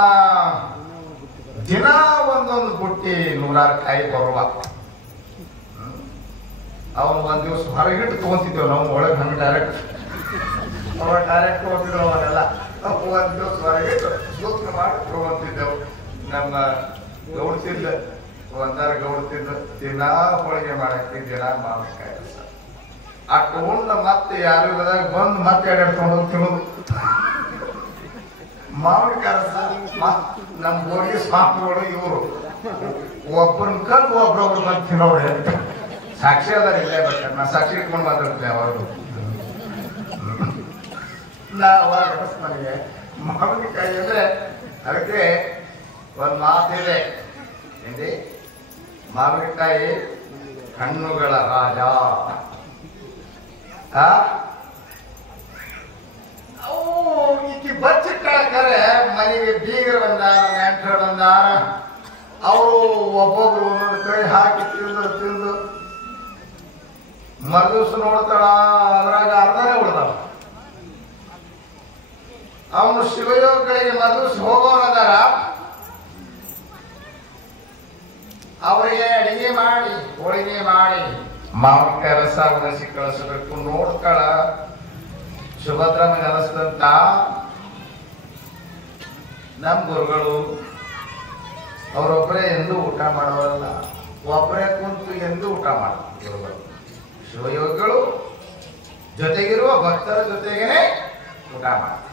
ದಿನ ಒಂದೊಂದು ಬುಟ್ಟಿ 100 ಕಾಯಿ ಬರುವ. ಅವನು ಒಂದ್ ದಿವಸ ಹೊರಗಿಟ್ಟು ತಗೊಂತಿದ್ದೇವೆ ನಾವು ಒಳಗೆ ಹಂಗೆ ಡೈರೆಕ್ಟ್ ಹೋಗಿದ್ರು. ಅವರೆಲ್ಲ ಒಂದ್ ದಿವಸ ಹೊರಗಿಟ್ಟು ಸೂತ್ರ ಮಾಡಿ ತಗೊಂತಿದ್ದೆವು. ನಮ್ಮ ಗೌಡ್ತಿದ್ದ ಒಂದಾರ ಗೌಡ್ತಿದ್ದ ದಿನ ಹೋಳಿಗೆ ಮಾಡಕ್ಕೆ ದಿನ ಮಾವಿನಕಾಯಿ ರಸ ಅಷ್ಟು ಉಂಡ ಮತ್ತೆ ಯಾರು ಇಲ್ಲದಾಗ ಬಂದು ಮತ್ತೆ ಎಡಾಡ್ಕೊಂಡು ಹೋಗಿ ತಿನ್ನೋದು ಮಾವಿನಕಾಯಿ ರಸ. ನಮ್ಮ ಗೋರಿಗೆ ಸ್ವಾಮಿಗಳು ಇವರು ಒಬ್ಬರನ್ನ ಕಲ್ಲು ಒಬ್ರೊಬ್ರು ಬಂದು ತಿನ್ನೋಡೆ ಸಾಕ್ಷಿ ಅದಾರ ಇಲ್ಲೇ ಬೇಕಾದ್ರೆ ನಾ ಸಾಕ್ಷಿ ಇಟ್ಕೊಂಡು ಮಾತಾಡ್ತೀನಿ. ಅವರು ನನಗೆ ಮಾವಿನಕಾಯಿ ಅಂದ್ರೆ ಅದಕ್ಕೆ ಒಂದು ಮಾತಿದೆ ಏನ್ರಿ, ಮಾವಿನಕಾಯಿ ಹಣ್ಣುಗಳ ರಾಜ. ಈಕಿ ಬಚ್ಚಿಟ್ಟಾಕರೆ ಮನೆಗೆ ಬೀಗರು ಬಂದಾರ, ನೆಂಟರು ಬಂದಾರ. ಅವರು ಒಬ್ಬೊಬ್ರು ಒಂದೊಂದು ಕೈ ಹಾಕಿ ತಿಂದು ಮರುದಿವ್ಸ ನೋಡ್ತಾಳ ಅದ್ರಾಗ ಅರ್ಧನೇ ಉಳ್ದಾವ. ಅವನು ಶಿವಯೋಗಿಗಳಿಗೆ ಮರುದಿವ್ಸ ಹೋಗೋರದಾರ. ಅವರಿಗೆ ಅಡಿಗೆ ಮಾಡಿ ಹೋಳಿಗೆ ಮಾಡಿ ಮಾವಿನಕಾಯಿ ರಸ ಉಣಿಸಿ ಕಳಿಸಬೇಕು. ನೋಡ್ತಾಳ ಸುಭದ್ರಮ್ಮಗೆ ಅನಿಸಿದಂತ ನಮ್ ಗುರುಗಳು ಅವರೊಬ್ಬರೇ ಎಂದೂ ಊಟ ಮಾಡೋರಲ್ಲ, ಒಬ್ಬರೇ ಕುಂತು ಎಂದೂ ಊಟ ಮಾಡೋದು ಗುರುಗಳು. ಶಿವಯೋಗಿಗಳು ಜೊತೆಗಿರುವ ಭಕ್ತರ ಜೊತೆಗೇನೆ ಊಟ ಮಾಡ್ತಾರೆ.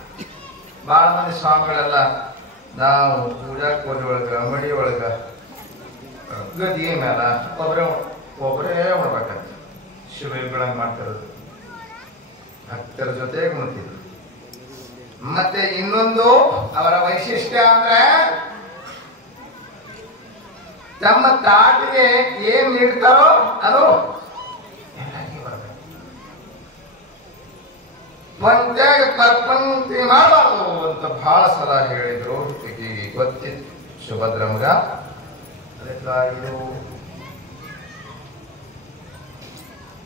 ಬಹಳ ಮಂದಿ ಸ್ವಾಮಿಗಳೆಲ್ಲ ನಾವು ಪೂಜಾ ಕೋರಿ ಒಳಗ ಅಂಗಡಿ ಒಳಗ ಗದಿಗೆ ಮೇಲ ಒಬ್ಬರೇ ಉಣ್ಬೇಕಂತ ಶಿವಯೋಗಿಗಳನ್ನ ಮಾಡ್ತಿರೋದು. ಭಕ್ತರ ಜೊತೆಗೆ ಉಣ್ತಿದ್ರು. ಮತ್ತೆ ಇನ್ನೊಂದು ಅವರ ವೈಶಿಷ್ಟ್ಯ ಅಂದ್ರೆ ತಮ್ಮ ತಾಟಿಗೆ ಏನ್ ನೀಡ್ತಾರೋ ಅದು ಪಂಚಾಗ ಪರ್ಪಂಕ್ತಿ ಮಾಡಬಾರ್ದು ಅಂತ ಬಹಳ ಸಲ ಹೇಳಿದ್ರು. ಗೊತ್ತಿತ್ತು ಸುಭದ್ರಮ್ಗ. ಅದಕ್ಕಾಗಿ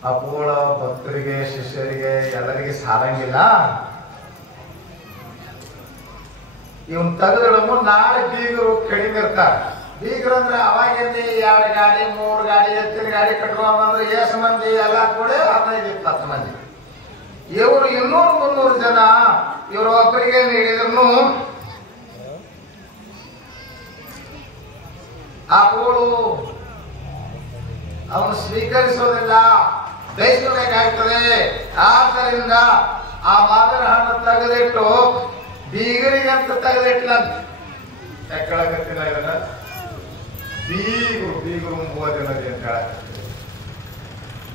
ಅಪೋಳ ಭಕ್ತರಿಗೆ ಶಿಷ್ಯರಿಗೆ ಎಲ್ಲರಿಗೆ ಸಾಲಂಗಿಲ್ಲ. ಇವನ್ ತೆಗೆದಿಡಮು ನಾಳೆ ಬೀಗರು ಕಡಿಮೆ ಇರ್ತಾರೆ. ಬೀಗರು ಅಂದ್ರೆ ಅವಾಗೇನೆ 2 ಗಾಡಿ 3 ಗಾಡಿ ಎತ್ತಿನ ಗಾಡಿ ಕಟ್ಕೊಂಡ್ ಬಂದ್ರೆ ಎಷ್ಟು ಮಂದಿ ಎಲ್ಲ ಕೂಡ 15-20 ಮಂದಿ. ಇವರು 200-300 ಜನ ಇವರು ಒಬ್ಬರಿಗೆ ನೀಡಿದ್ರು ಅಪೋಳು ಅವನು ಸ್ವೀಕರಿಸೋದಿಲ್ಲ, ಬಯಸಬೇಕಾಗ್ತದೆ. ಆದ್ದರಿಂದ ಆ ಮಾವಿನ ಹಣ್ಣು ತೆಗೆದಿಟ್ಟು ಬೀಗರಿಗಂತ ತೆಗೆದಿಟ್ಲಂತ. ಯಾಕಳಕತ್ತಿಲ್ಲ ಇದನ್ನ ಬೀಗರು 30 ಜನರಿಗೆ ಅಂತ ಹೇಳ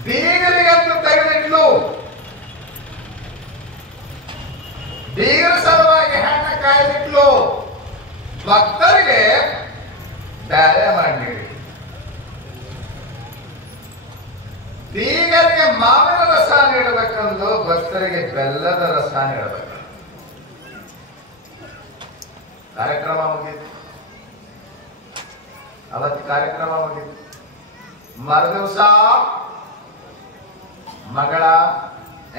ಬೀಗರಿಗಂತ ತೆಗೆದಿಟ್ಲು. ಬೀಗರ ಸಲುವಾಗಿ ಹಣ್ಣ ಕಾಯ್ದಿಟ್ಲು. ಭಕ್ತರಿಗೆ ಬ್ಯಾರೆ ಮಾಡಿ, ಬೀಗರಿಗೆ ಮಾವಿನ ರಸ ನೀಡಬೇಕಂದು ಭಕ್ತರಿಗೆ ಬೆಲ್ಲದ ರಸ ನೀಡಬೇಕು. ಕಾರ್ಯಕ್ರಮ ಮುಗಿತು, ಅವತ್ತು ಕಾರ್ಯಕ್ರಮ ಮುಗಿತು. ಮರುದಿವಸ ಮಗಳ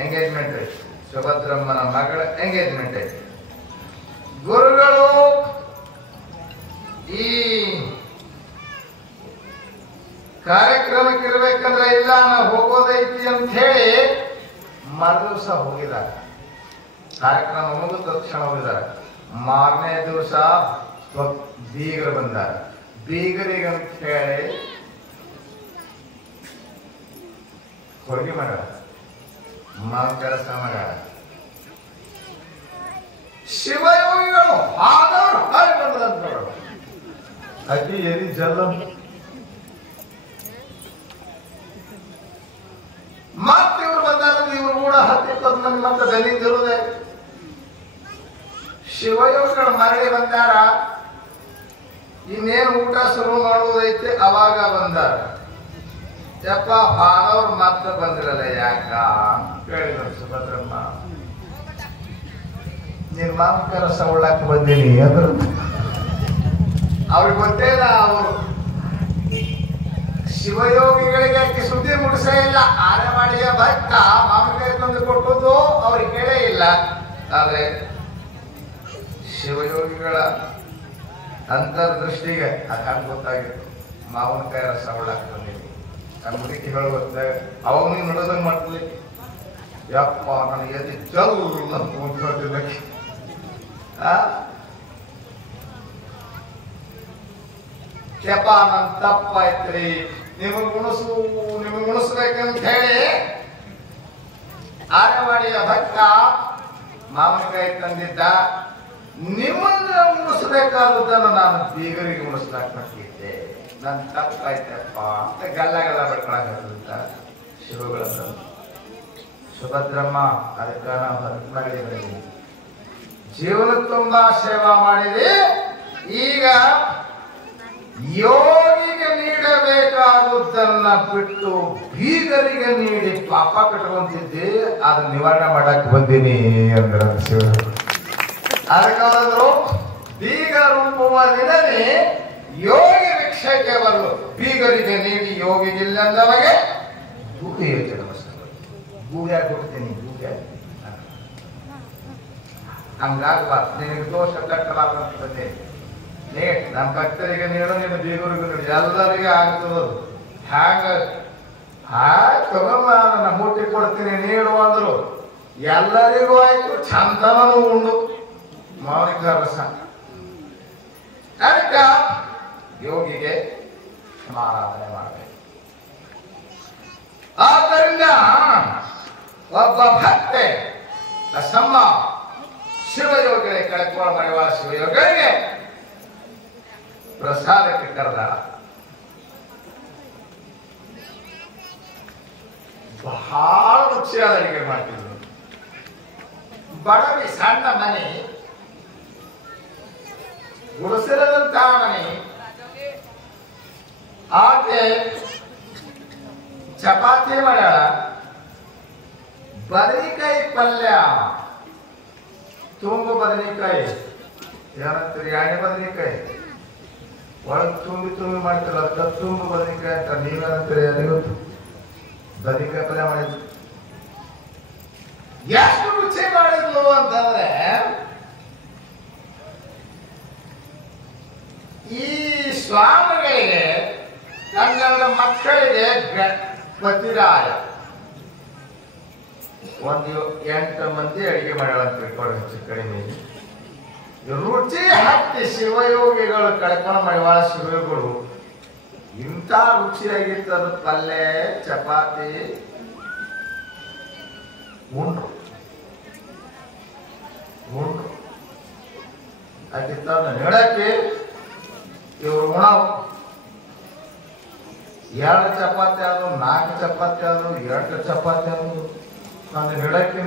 ಎಂಗೇಜ್ಮೆಂಟ್ ಐತಿ, ಸುಭದ್ರಮ್ಮನ ಮಗಳ ಎಂಗೇಜ್ಮೆಂಟ್ ಐತಿ. ಗುರುಗಳು ಈ ಕಾರ್ಯಕ್ರಮಕ್ಕೆ ಇರ್ಬೇಕಂದ್ರೆ ಇಲ್ಲ ನಾವು ಹೋಗೋದೈತಿ ಅಂತ ಹೇಳಿ ಮರುದಿವಸ ಹೋಗಿದ್ದಾರೆ. ಕಾರ್ಯಕ್ರಮ ಮುಗಿದ ತಕ್ಷಣ ಹೋಗಿದ್ದಾರೆ. ಮಾರನೇ ದಿವಸ ಬೀಗರು ಬಂದಾರ. ಬೀಗರಿಗಂತ ಹೇಳಿ ಹೋಗಿ ಮಾಡ್ಯಾರ, ಕೆಲಸ ಮಾಡ್ಯಾರ. ಶಿವಯೋಗಿಗಳು ಹಾದವ್ರು ಹಾಡಿ ಬಂದ್ರಂತ ಅತಿ ಎರಿ ಜಲ್ಲ. ಮತ್ತೆ ಇವ್ರು ಬಂದಾಗ ಇವ್ರು ಕೂಡ 10-20 ಮಂದಿ ಮತ್ತೆ ದಲಿತಿರುವುದೇ. ಶಿವಯೋಗಿಗಳು ಮರಳಿ ಬಂದಾರ. ಇನ್ನೇನು ಊಟ ಶುರು ಮಾಡುವುದೈತೆ ಅವಾಗ ಬಂದಾರ. ಯಪ್ಪ ಹಾಡವ್ರು ಮತ್ತೆ ಬಂದಿರಲ್ಲ ಯಾಕ ಹೇಳಿದ್ರು ಸುಭದ್ರಮ್ಮ. ನೀನ್ ಮಾವಿನ ರಸ ಉಳ್ಳಾಕ ಬಂದೀನಿ ಅಂದ್ರು. ಅವ್ರಿಗೆ ಗೊತ್ತೇನ, ಅವರು ಶಿವಯೋಗಿಗಳಿಗೆ ಅಕ್ಕಿ ಸುದ್ದಿ ಮುಡಿಸೇ ಇಲ್ಲ. ಆನೆಮಾಡಿಯ ಭಕ್ತ ಮಾವಿನಕಾಯಿ ತಂದು ಕೊಟ್ಟದ್ದು ಅವ್ರಿಗೆ ಕೇಳೇ ಇಲ್ಲ. ಆದ್ರೆ ಶಿವಯೋಗಿಗಳ ಅಂತರ್ದೃಷ್ಟಿಗೆ ಅದಾಗ ಗೊತ್ತಾಗಿತ್ತು, ಮಾವಿನಕಾಯಿ ರಸ ಉಳ್ಳಾಕ ಬಂದೀನಿ. ನಮ್ಮ ಮುದುಕಿ ಹೇಳುತ್ತೆ, ಅವಾಗ ನೀವು ನೋಡೋದಂಗೆ ಮಾಡ್ತೀವಿ. ಯಪ್ಪ ನನಗೆ ಎದ್ದು ಜಲ್ ಕೂತ್ಕೊಳ್ತಿದ್ದಕ್ಕೆ ಯಪ್ಪ ನನ್ ತಪ್ಪಾಯ್ತ್ರಿ, ನಿಮಗ್ ಉಣಿಸ್ಬೇಕಂತ ಹೇಳಿ ಆನೆವಾಡಿಯ ಭಕ್ತ ಮಾವಿನಕಾಯಿ ತಂದಿದ್ದ. ನಿಮ್ಮನ್ನ ಉಣಿಸ್ಬೇಕಾದದನ್ನು ನಾನು ಬೀಗರಿಗೆ ಉಣಿಸ್ಲಾಕ್ ಮಾಡ್ತಿದ್ದೆ. ನನ್ ತಪ್ಪಾಯ್ತಪ್ಪ ಅಂತ ಗಲ್ಲ ಬಡ್ಕೊಳಂತ ಶಿವಗಳನ್ನ. ಸುಭದ್ರಮ್ಮ ಅದಕ್ಕೆ ನಾವು ಮಾಡಿದ್ದೀವಿ, ಜೀವನ ತುಂಬಾ ಸೇವಾ ಮಾಡಿದೆ. ಈಗ ಯೋಗಿಗೆ ನೀಡಬೇಕಾದುದನ್ನ ಬಿಟ್ಟು ಬೀಗರಿಗೆ ನೀಡಿ ಪಾಪ ಕಟ್ಕೊಂತಿದ್ದೆ, ಅದನ್ನ ನಿವಾರಣೆ ಮಾಡಕ್ ಬಂದೀನಿ ಅಂದ್ರ ಶಿವ. ಅದಕ್ಕಂದ್ರು ಬೀಗ ರೂಪುವ ದಿನನೇ ಯೋಗಿ ಭಿಕ್ಷಕ್ಕೆ ಬರಲು ಬೀಗರಿಗೆ ನೀಡಿ ಯೋಗಿಗಿಲ್ಲಂದವಗೆ ಗೂಗೆ ಗೂಗ್ಯಾ ಕೊಡ್ತೀನಿ. ಗೂಗ್ಯಾ ಹಂಗಾಗ್ಬಾರ್ದು, ನಿನಗೆ ದೋಷ ಕಟ್ಟಲಾರ್ದಂತ ಬಂದೆ. ನಮ್ಮ ಭಕ್ತರಿಗೆ ನೀಡು, ನಿನ್ನ ಬೀಗರಿಗೂ ನೀಡು, ಎಲ್ಲರಿಗೆ ಆಗ್ತದ. ಹ್ಯಾಂಗ ತಗೊಂಬ ನನ್ನ ಮೂಟಿ ಕೊಡ್ತೀನಿ ನೀಡು ಅಂದ್ರು. ಎಲ್ಲರಿಗೂ ಆಯ್ತು, ಚಂದನೂ ಉಂಡು ಮಾವಿನಕಾಯಿ ರಸ. ಅದಕ್ಕ ಯೋಗಿಗೆ ಸಮಾರಾಧನೆ ಮಾಡಬೇಕು. ಆದ್ದರಿಂದ ಒಬ್ಬ ಭಕ್ತೆ ಸಮ್ಮ ಶಿವಯೋಗಿಗಳಿಗೆ ಕಳ್ಕೊಳ್ಳ ಮಾಡುವ ಶಿವಯೋಗಿಗಳಿಗೆ ಪ್ರಸಾದಕ್ಕೆ ಕರೆದಾಳ. ಬಹಳ ರುಚಿಯಾದ ಅಡಿಗೆ ಮಾಡ್ತಿದ್ರು. ಬಡವಿ ಸಣ್ಣ ಮನೆ, ಗುಡಿಸಿರದಂತ ಮನೆ. ಆಕೆ ಚಪಾತಿ ಮಾಡ್ಯಾಳ, ಬದನೆಕಾಯಿ ಪಲ್ಯ, ತುಂಬು ಬದನೆಕಾಯಿ ಏನಂತೀರಿ, ಎಣ್ಣೆ ಬದನೆಕಾಯಿ ಒಳಗೆ ತುಂಬಿ ಮಾಡ್ತಿರಲ್ಲ, ತುಂಬು ಬದನೆಕಾಯಿ ಅಂತ ನೀವೇನಂತೀರಿ? ಅರಿವತ್ತು ಬದನೆಕಾಯಿ ಪಲ್ಯ ಮಾಡಿದ್ರು. ಎಷ್ಟು ರುಚಿ ಮಾಡಿದ್ಲು ಅಂತಂದ್ರೆ, ಈ ಸ್ವಾಮಿಗಳಿಗೆ ತನ್ನ ಮಕ್ಕಳಿಗೆ ಪತಿರಾಯ ಒಂದು 8 ಮಂದಿ ಅಡಿಗೆ ಮಾಡ್ಯಾಳಂತ ಹೆಚ್ಚು ಕಡಿಮೆ. ರುಚಿ ಹತ್ತಿ ಶಿವಯೋಗಿಗಳು ಕಳ್ಕೊಂಡು ಮಾಡುವ ಶಿವಯೋಗಿಗಳು ಇಂಥ ರುಚಿಯಾಗಿತ್ತದ ಪಲ್ಯ ಚಪಾತಿ ಉಂಡ್ರು ಆಗಿತ್ತ ಹೇಳಕ್ಕೆ ಇವ್ರು ಉಣವು 2 ಚಪಾತಿ ಆದವು, 4 ಚಪಾತಿ ಆದವು, 8 ಚಪಾತಿ ಆದವು. ನಾನು ಹಿಡಕ್ಕಿ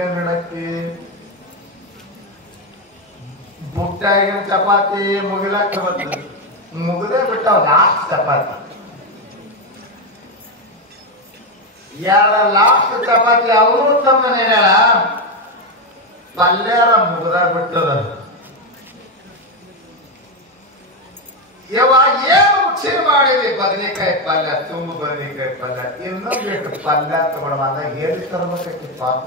ಬುಟ್ಟಾಗಿನ ಚಪಾತಿ ಮುಗಿಲಾಕ ಬರ್ತದೆ, ಮುಗದೇ ಬಿಟ್ಟಾವ ಲಾಸ್ಟ್ ಚಪಾತಿ. ಲಾಸ್ಟ್ ಚಪಾತಿ ಅವರು ತಮ್ಮ ನೆನೆಯ ಪಲ್ಯಾರ ಮುಗದ ಬಿಟ್ಟದ. ಯಾವಾಗ ಏನು ರುಚಿ ಮಾಡಿದ್ವಿ? ಬದನೆಕಾಯಿ ಪಲ್ಯ, ತುಂಬು ಬದನೆಕಾಯಿ ಪಲ್ಯ, ಇನ್ನೊಂದು ಬಿಟ್ಟು ಪಲ್ಯ ತಗೊಂಡ ಹೇಳಿ ತರ್ಬೇಕೈತಿ ಪಾಪ.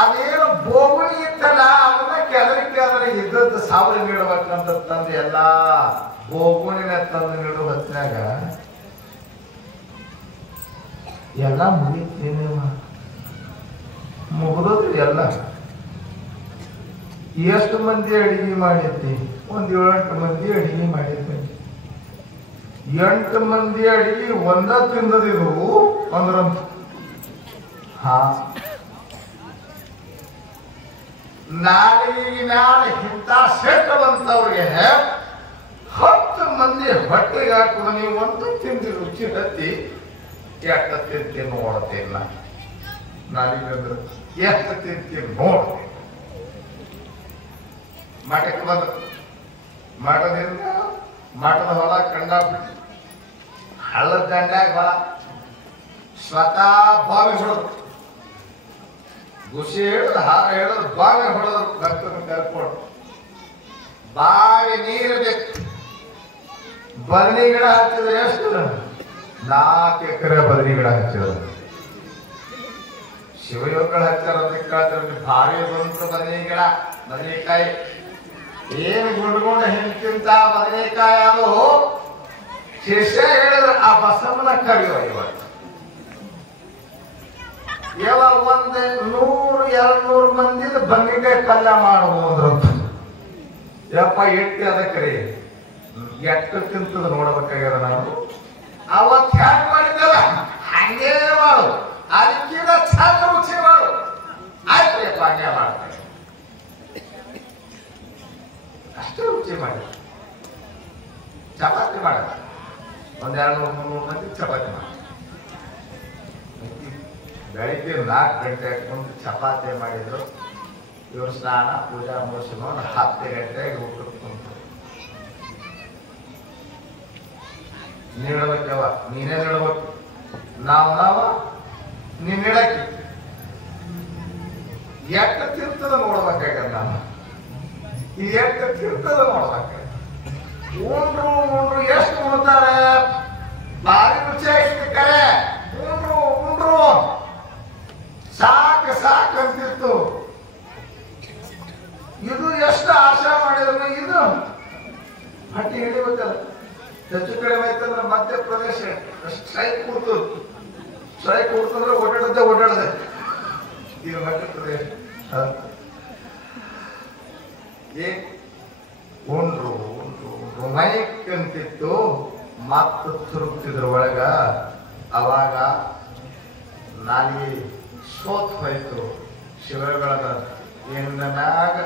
ಅದೇನು ಬೋಗುಣಿ ಇತ್ತಲ್ಲ ಅದನ್ನ ಕೆದರಿ ಇದ್ದದ್ದು ಸಾವಿರ ನೀಡಬೇಕಂತ ತಂದು ಎಲ್ಲಾ ಬೋಗುಣಿನ ತಂದು ನೀಡುವ ಹೊತ್ತಿನಾಗ ಎಲ್ಲ ಮುಗಿತೇನೆ ಮುಗಿದೋದ್ರಿ ಎಲ್ಲ. ಎಷ್ಟು ಮಂದಿ ಅಡಿಗೆ ಮಾಡಿದ್ದಿ? ಒಂದ್ 7-8 ಮಂದಿ ಅಡಿಗೆ ಮಾಡಿದ್ವಿ. 8 ಮಂದಿ ಅಡಿಗೆ ಒಂದ ತಿಂದದಿರು ಅಂದ್ರ ನಾಳೆ ಇಂಥ ಸೆಟ್ಟವಂತವ್ರಿಗೆ 10 ಮಂದಿ ಹೊಟ್ಟೆಗೆ ಹಾಕುವ ನೀವು ಒಂದು ತಿಂದಿ ರುಚಿ ಹತ್ತಿ ಎಷ್ಟು ತಿಂತೀನಿ ನೋಡ್ತೇನೆ ನಾನೀಗಂದ್ರೆ ಎಷ್ಟು ತಿಂತೀನಿ ನೋಡ್ತೀನಿ. ಮಠಕ್ಕೆ ಬಂದ ಮಠದಿಂದ ಮಠದ ಹೊಲ ಕಂಡಾಬಿಟ್ಟು ಹಳ್ಳದ ದಂಡ್ಯಾಗ ಹೊಲ ಸ್ವತಃ ಬಾವಿ ಹೊಡೆದ್ರು, ಗುಸಿ ಹೇಳಿದ್ರು, ಹಾರ ಹೇಳಿದ್ರು, ಬಾವಿ ಹೊಡೆದ್ರು. ಭಕ್ತನ ಕರ್ಕೊಂಡು ಬಾವಿ ನೀರು ಬೇಕು. ಬದನಿ ಗಿಡ ಹಚ್ಚಿದ್ರೆ ಎಷ್ಟು? 4 ಎಕರೆ ಬದನಿ ಗಿಡ ಹಚ್ಚಿದ್ರು. ಶಿವಯೋಗಗಳು ಹಚ್ಚಾರ ಅದಕ್ಕೆ ಭಾರಿ ಬಂತು ಬದನಿ ಗಿಡ. ಬದನೆಕಾಯಿ ಏನು ಗುಂಡ್ಕೊಂಡು ಹಿಂತಿಂತ ಬದನೆಕಾಯಿ ಅದು ಶಿಷ್ಯ ಹೇಳಿದ್ರೆ ಆ ಬಸವನ ಕರೆಯುವ ಇವತ್ತು. ಯಾವಾಗ 100-200 ಮಂದಿ ಬದನೆಕಾಯಿ ಪಲ್ಯ ಮಾಡುವುದ್ರಂತ ಯಪ್ಪ ಎಟ್ಟಿ ಅದಕ್ಕೆ ಎಷ್ಟು ತಿಂತದ ನೋಡ್ಬೇಕಾಗ್ಯದ. ನಾನು ಅವತ್ತು ಹ್ಯಾಂಗ ಮಾಡಿದ್ದಲ್ಲ ಹಂಗೇ ಮಾಡು, ಅದಕ್ಕಿಂತ ಚಂದ ರುಚಿ ಮಾಡು. ಆಯ್ತು ಯಪ್ಪ ಹಂಗೆ ಮಾಡ್ತಾರೆ, ಅಷ್ಟೇ ರುಚಿ ಮಾಡಿ. ಚಪಾತಿ ಮಾಡ 100-200-300 ಮಂದಿ ಚಪಾತಿ ಮಾಡಿ. ಬೆಳಿಗ್ಗೆ 4 ಗಂಟೆ ಹಾಕೊಂಡು ಚಪಾತಿ ಮಾಡಿದ್ರು. ಇವರು ಸ್ನಾನ ಪೂಜಾ ಮುಗಿಸ್ಕೊಂಡು 10 ಗಂಟೆಗೆ ಊಟಕ್ಕೆ ಕುಂತು ನೀಡಬೇಕವ, ನೀನೇ ನೀಡ್ಬೇಕು. ನಾವು ನೀನ್ ನೀಡಕ್ಕೆ ಎಷ್ಟು ತಿರ್ತದ ನೋಡ್ಬೇಕಾಗ, ನಾನು ಎಷ್ಟು ತಿರ್ತದ ನೋಡ್ಬೇಕ. ಉಂಡ್ರು ಎಷ್ಟು ಉಣ್ತಾರೆ, ಭಾರಿ ರುಚಿ ಆಯ್ತು ಕರೆ. ಉಂಡ್ರು ಸಾಕು ಅಂತಿತ್ತು. ಇದು ಎಷ್ಟು ಆಶಾ ಮಾಡಿದ್ರು ಇದು ಹಟ್ಟಿ ಹಿಡಿಬೇಕಲ್ಲ. ಹೆಚ್ಚು ಕಡಿಮೆ ಆಯ್ತಂದ್ರೆ ಮಧ್ಯಪ್ರದೇಶ ಸ್ಟ್ರೈಕ್ ಕೂಡ್ತಂದ್ರೆ ಓಡಾಡದೆ ಇದು ಮಧ್ಯಪ್ರದೇಶ. ಉಂಡ್ರು ಮೈಕ್ ಅಂತಿತ್ತು, ಮತ್ತು ತುರುಕ್ತಿದ್ರ ಒಳಗ. ಅವಾಗ ನಾಲಿಗೆ ಸೋತ್ ಹೋಯ್ತು. ಶಿವಗಳದ ಏನಾಗ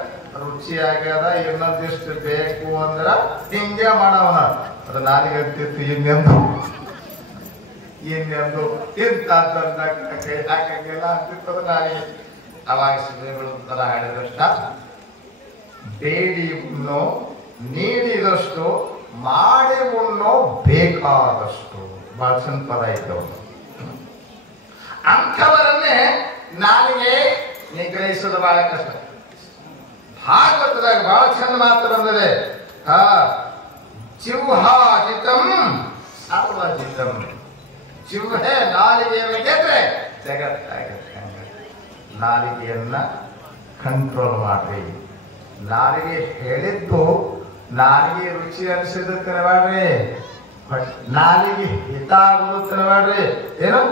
ರುಚಿ ಆಗ್ಯದ, ಇನ್ನೊಂದಿಷ್ಟು ಬೇಕು ಅಂದ್ರ ಹಿಂಗೆ ಮಾಡವನ. ಅದು ನಾಲಿಗೆ ಅಂತಿತ್ತು. ಇನ್ನೆಂದು ಇಂತ ಕೈ ಹಾಕಂಗಿಲ್ಲ ಅಂತಿತ್ತದ ನಾಲಿಗೆ. ಅವಾಗ ಶಿವಗಳು ತರ ಹಾಡಿದಷ್ಟ ಬೇಡಿ ಉಣ್ಣೋ ನೀಡಿದಷ್ಟು, ಮಾಡಿ ಉಣ್ಣೋ ಬೇಕಾದಷ್ಟು. ಬಹಳ ಚಂದ ಪದ ಇದ್ದವು. ಅಂಥವರನ್ನೇ ನಾಲಿಗೆ ನಿಗ್ರಹಿಸೋದು ಬಹಳ ಕಷ್ಟ. ಭಾಗವತದಾಗ ಬಹಳ ಚಂದ ಮಾತು ಬಂದಿದೆ. ಜಿಹ್ವಾಜಿತಂ ಸರ್ವಜಿತಂ. ಜಿಹ್ವೆ ನಾಲಿಗೆಯನ್ನು ಗೆದ್ರೆ ಜಗತ್ತಾಗುತ್ತೆ. ನಾಲಿಗೆಯನ್ನ ಕಂಟ್ರೋಲ್ ಮಾಡ್ರಿ. ನಾಲಿಗೆ ಹೇಳಿದ್ದು ನಾಲಿಗೆ ರುಚಿ ಅನಿಸಿದ ತಿನ್ನಬೇಡ್ರಿ, ನಾಲಿಗೆ ಹಿತ ಆಗೋದು ತಿನ್ನಬೇಡ್ರಿ. ಏನು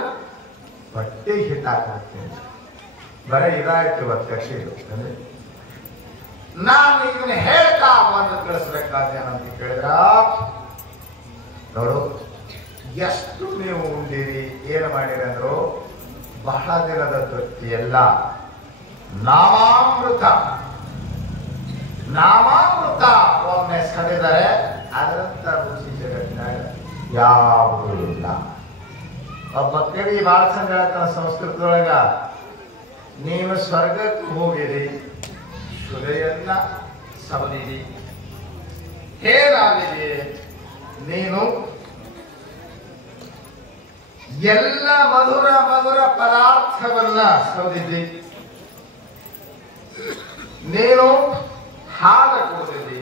ಹೊಟ್ಟೆ ಹಿತ ಆಗುತ್ತೆ. ಬರೀ ಇದಾಯ್ತು ಇವತ್ತು. ನಾನು ಇದನ್ನ ಹೇಳ್ತಾ ಬಂದು ತಿಳಿಸ್ಬೇಕಾದ್ರೆ ಏನಂತ ಕೇಳಿದ್ರ, ನೋಡು ಎಷ್ಟು ನೀವು ಉಂಡಿರಿ, ಏನು ಮಾಡಿರಿ ಅಂದ್ರು ಬಹಳ ದಿನದ ತೃಪ್ತಿ ಎಲ್ಲ. ನಾಮಾಮೃತ ಒಮ್ಮೆ ಸಡಿದರೆ ಅದರಂತ ರುಚಿ ಜಗತ್ತಿನಾಗ ಯಾವುದೂ ಇಲ್ಲ. ಒಬ್ಬ ಕವಿ ಬಹಳ ಚಂದ ಹೇಳ್ತಾನ ಸಂಸ್ಕೃತದೊಳಗ, ನೀವು ಸ್ವರ್ಗಕ್ಕೆ ಹೋಗಿರಿ, ಸುಲೆಯನ್ನ ಸವದಿರಿ. ಹೇಗಾಗಿದೆ? ನೀನು ಎಲ್ಲ ಮಧುರ ಮಧುರ ಪದಾರ್ಥವನ್ನ ಸವದಿದ್ದಿ, ನೀನು ಹಾಲು ಕುಡಿದಿದ್ದಿ,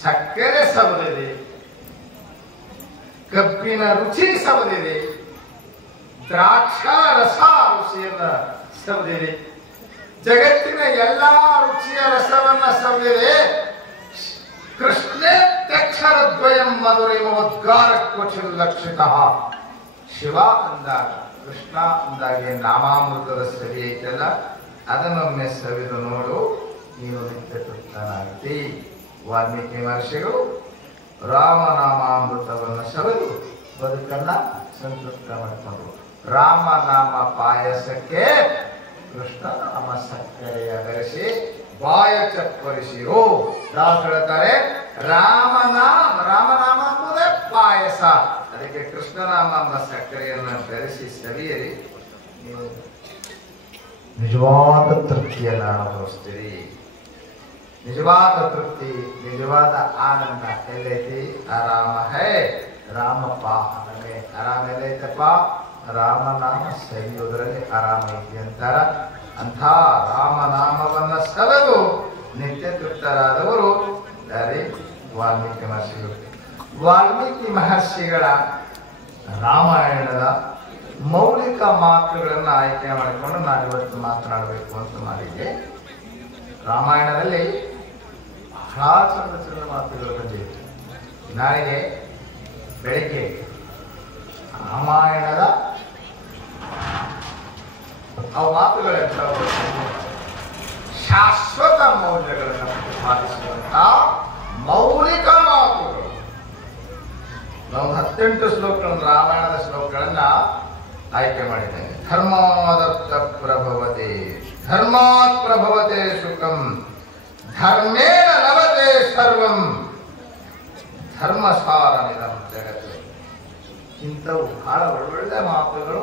ಸಕ್ಕರೆ ಸವದಿದೆ, ಕಬ್ಬಿನ ರುಚಿ ಸವದಿದೆ, ದ್ರಾಕ್ಷಾ ರಸ ರುಚಿಯನ್ನ ಸವದಿದೆ, ಜಗತ್ತಿನ ಎಲ್ಲಾ ರುಚಿಯ ರಸವನ್ನ ಸವದಿದೆ. ಕೃಷ್ಣೇತ್ಯಕ್ಷರದ್ವಯಂ ಮಧುರಿಮೋದ್ಗಾರ ಕ್ವಚಿನ್ ಲಕ್ಷಿತಃ. ಶಿವ ಅಂದಾಗ, ಕೃಷ್ಣ ಅಂದಾಗೆ ನಾಮಾಮೃತದ ಸವಿ ಐತಲ್ಲ, ಅದನ್ನೊಮ್ಮೆ ಸವಿದು ನೋಡು, ನೀನು ನಿತ್ಯ ತೃಪ್ತನಾಗ್ತಿ. ವಾಲ್ಮೀಕಿ ಮಹರ್ಷಿಗಳು ರಾಮನಾಮಾಮೃತವನ್ನು ಸವಿದು ಬದುಕನ್ನ ಸಂತೃಪ್ತ ಮಾಡಿಕೊಂಡ್ರು. ರಾಮನಾಮ ಪಾಯಸಕ್ಕೆ ಕೃಷ್ಣನಾಮ ಸಕ್ಕರೆಯ ಬೆರೆಸಿ ಬಾಯ ಚಪ್ಪರಿಸಿರು. ದಾಸ ಹೇಳ್ತಾರೆ, ರಾಮನಾಮ ಎಂಬುದೇ ಪಾಯಸ, ಅದಕ್ಕೆ ಕೃಷ್ಣನಾಮ ಸಕ್ಕರೆಯನ್ನು ಬೆರೆಸಿ ಸವಿಯರಿ, ನೀವು ನಿಜವಾದ ತೃಪ್ತಿಯನ್ನು ಅನುಭವಿಸ್ತೀರಿ. ನಿಜವಾದ ತೃಪ್ತಿ, ನಿಜವಾದ ಆನಂದ ಎಲ್ಲೈತಿ? ಆರಾಮ ಹೇ ರಾಮಪ್ಪ ಹಮೆ. ಆರಾಮ ಎಲ್ಲೈತಪ್ಪ? ರಾಮನಾಮ ಸವಿಯುವುದರಲ್ಲಿ ಆರಾಮ ಐತಿ ಅಂತಾರ. ಅಂಥ ರಾಮನಾಮವನ್ನ ಸವೆದು ನಿತ್ಯ ತೃಪ್ತರಾದವರು ಯಾರೇ? ವಾಲ್ಮೀಕಿ ಮಹರ್ಷಿಗಳು. ವಾಲ್ಮೀಕಿ ಮಹರ್ಷಿಗಳ ರಾಮಾಯಣದ ಮೌಲಿಕ ಮಾತುಗಳನ್ನು ಆಯ್ಕೆ ಮಾಡಿಕೊಂಡು ನಾನು ಇವತ್ತು ಮಾತನಾಡಬೇಕು ಅಂತ ಮಾಡಿದ್ದೆ. ರಾಮಾಯಣದಲ್ಲಿ ಬಹಳ ಚಂದ ಚಂದ ಮಾತುಗಳು ಬಂದಿವೆ. ನಾಳೆಗೆ ಬೆಳಿಗ್ಗೆ ರಾಮಾಯಣದ ಆ ಮಾತುಗಳೆಂತ ಶಾಶ್ವತ ಮೌಲ್ಯಗಳನ್ನು ಪ್ರತಿಪಾದಿಸುವಂತ ಮೌಲಿಕ ಮಾತುಗಳು. ನಾವು 18 ಶ್ಲೋಕಗಳನ್ನು, ರಾಮಾಯಣದ ಶ್ಲೋಕಗಳನ್ನ ಆಯ್ಕೆ ಮಾಡಿದ್ದೇನೆ. ಧರ್ಮಾದತ್ತ ಪ್ರಭವತೆ, ಧರ್ಮಾತ್ ಪ್ರಭವತೆ ಸುಖಂ, ಧರ್ಮೇಣ ಲಭತೆ ಸರ್ವಂ, ಧರ್ಮಸಾರಮಿದಂ ಜಗತ್ತು. ಇಂಥವು ಬಹಳ ಒಳ್ಳೊಳ್ಳೆ ಮಾತುಗಳು,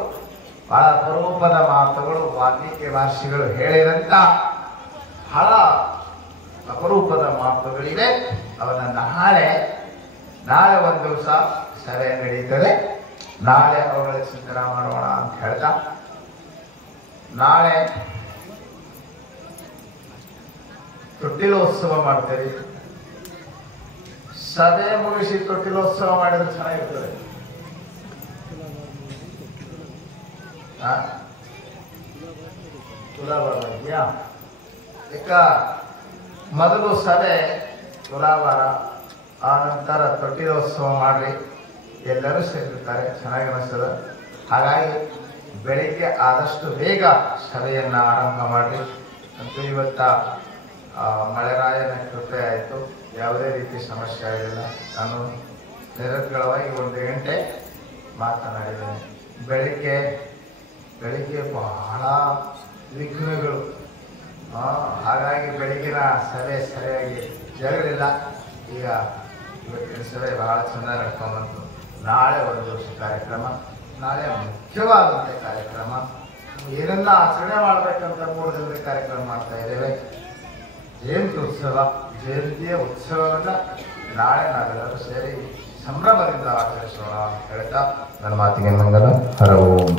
ಬಹಳ ಅಪರೂಪದ ಮಾತುಗಳು ವಾಲ್ಮೀಕಿ ಮಹರ್ಷಿಗಳು ಹೇಳಿದಂತ ಬಹಳ ಅಪರೂಪದ ಮಾತುಗಳಿವೆ. ಅವನ ನಾಳೆ ಒಂದು ದಿವಸ ಸಭೆ ನಡೀತದೆ, ನಾಳೆ ಅವುಗಳ ಚಿಂತನೆ ಮಾಡೋಣ ಅಂತ ಹೇಳ್ತಾ, ನಾಳೆ ತೊಟ್ಟಿಲೋತ್ಸವ ಮಾಡ್ತೇವೆ. ಸಭೆ ಮುಗಿಸಿ ತೊಟ್ಟಿಲೋತ್ಸವ ಮಾಡಿದ್ರೆ ಚೆನ್ನಾಗಿರ್ತದೆ. ತುಲಾವಾರ ಈಗ ಮೊದಲು ಸಭೆ ತುಲಾವಾರ, ಆ ನಂತರ ತೊಟ್ಟಿಲೋತ್ಸವ ಮಾಡ್ರಿ, ಎಲ್ಲರೂ ಸೇರಿರ್ತಾರೆ, ಚೆನ್ನಾಗಿ ಅನಿಸ್ತದೆ. ಹಾಗಾಗಿ ಬೆಳಿಗ್ಗೆ ಆದಷ್ಟು ಬೇಗ ಸಭೆಯನ್ನು ಆರಂಭ ಮಾಡಿ. ಅಂತೂ ಇವತ್ತ ಮಳೆರಾಯನ ಕೃಪೆ ಆಯಿತು, ಯಾವುದೇ ರೀತಿ ಸಮಸ್ಯೆ ಆಗಿಲ್ಲ. ನಾನು ನಿರರ್ಗಳವಾಗಿ 1 ಗಂಟೆ ಮಾತನಾಡಿದ್ದೇನೆ. ಬೆಳಿಗ್ಗೆ ಬಹಳ ವಿಘ್ನಗಳು, ಹಾಗಾಗಿ ಬೆಳಗಿನ ಸಭೆ ಸರಿಯಾಗಿ ಜರಗಲಿಲ್ಲ. ಈಗ ಇವತ್ತಿನ ಸಭೆ ಬಹಳ ಚೆನ್ನಾಗಿ ನಡ್ಕೊಂಡ್ಬಂತು. ನಾಳೆ ಒಂದು ದಿವಸ ಕಾರ್ಯಕ್ರಮ, ನಾಳೆ ಮುಖ್ಯವಾದಂಥ ಕಾರ್ಯಕ್ರಮ, ಏನನ್ನ ಆಚರಣೆ ಮಾಡಬೇಕಂತ 3 ದಿನದ ಕಾರ್ಯಕ್ರಮ ಮಾಡ್ತಾ ಇದ್ದೇವೆ. ಜಯಂತಿ ಉತ್ಸವ, ಜಯಂತಿಯ ಉತ್ಸವವನ್ನು ನಾಳೆ ನಾವೆಲ್ಲರೂ ಸೇರಿ ಸಂಭ್ರಮದಿಂದ ಆಚರಿಸೋಣ ಅಂತ ಹೇಳ್ತಾ ನನ್ನ ಮಾತಿಗೆ ಮಂಗಲ. ಹರ ಓಂ.